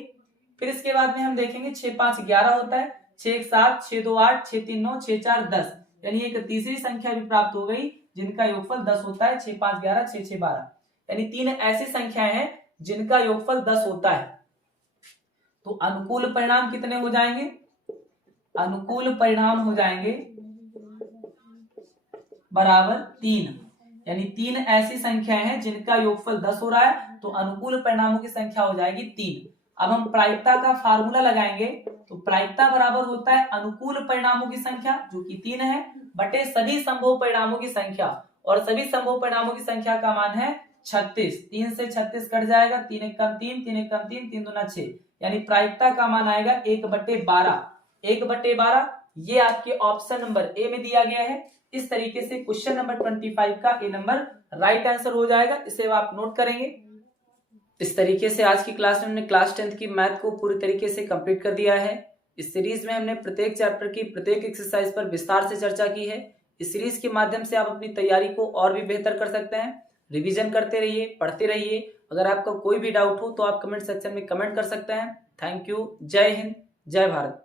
फिर इसके बाद में हम देखेंगे 6 5 11 होता है, 6 1 7, 6 2 8, 6 3 9, 6 4 10। यानी एक तीसरी संख्या भी प्राप्त हो गई जिनका योगफल 10 होता है, 6 5 11, 6 6 12। यानी 3 ऐसी संख्याएं हैं जिनका योगफल 10 होता है। तो अनुकूल परिणाम कितने हो जाएंगे? अनुकूल परिणाम हो जाएंगे बराबर 3। यानी 3 ऐसी संख्याएं हैं जिनका योगफल 10 हो रहा है, तो अनुकूल परिणामों की संख्या हो जाएगी 3। अब हम प्रायिकता का फार्मूला लगाएंगे। तो प्रायिकता बराबर होता है अनुकूल परिणामों की संख्या जो कि 3 है बटे सभी संभव परिणामों की संख्या, और सभी संभव परिणामों की संख्या का मान है 36। 3 से 36 कट जाएगा, 3 1 कम 3, 3 1 कम 3, 3 2 6। यानी प्रायिकता का मान आएगा 1/12। 1/12 ये आपके ऑप्शन नंबर ए में दिया गया है। इस तरीके से क्वेश्चन नंबर 25 का ए नंबर राइट आंसर हो जाएगा। इसे आप नोट करेंगे। इस तरीके से आज की क्लास में हमने क्लास 10th की मैथ को पूरी तरीके से कंप्लीट कर दिया है। इस सीरीज में हमने प्रत्येक चैप्टर की प्रत्येक एक्सरसाइज पर विस्तार से चर्चा की है। इस सीरीज के माध्यम से आप अपनी तैयारी को और भी बेहतर कर सकते हैं। रिवीजन करते रहिए, पढ़ते रहिए। अगर आपका कोई भी डाउट हो तो आप कमेंट सेक्शन में कमेंट कर सकते हैं। Thank you. जय हिंद, जय भारत।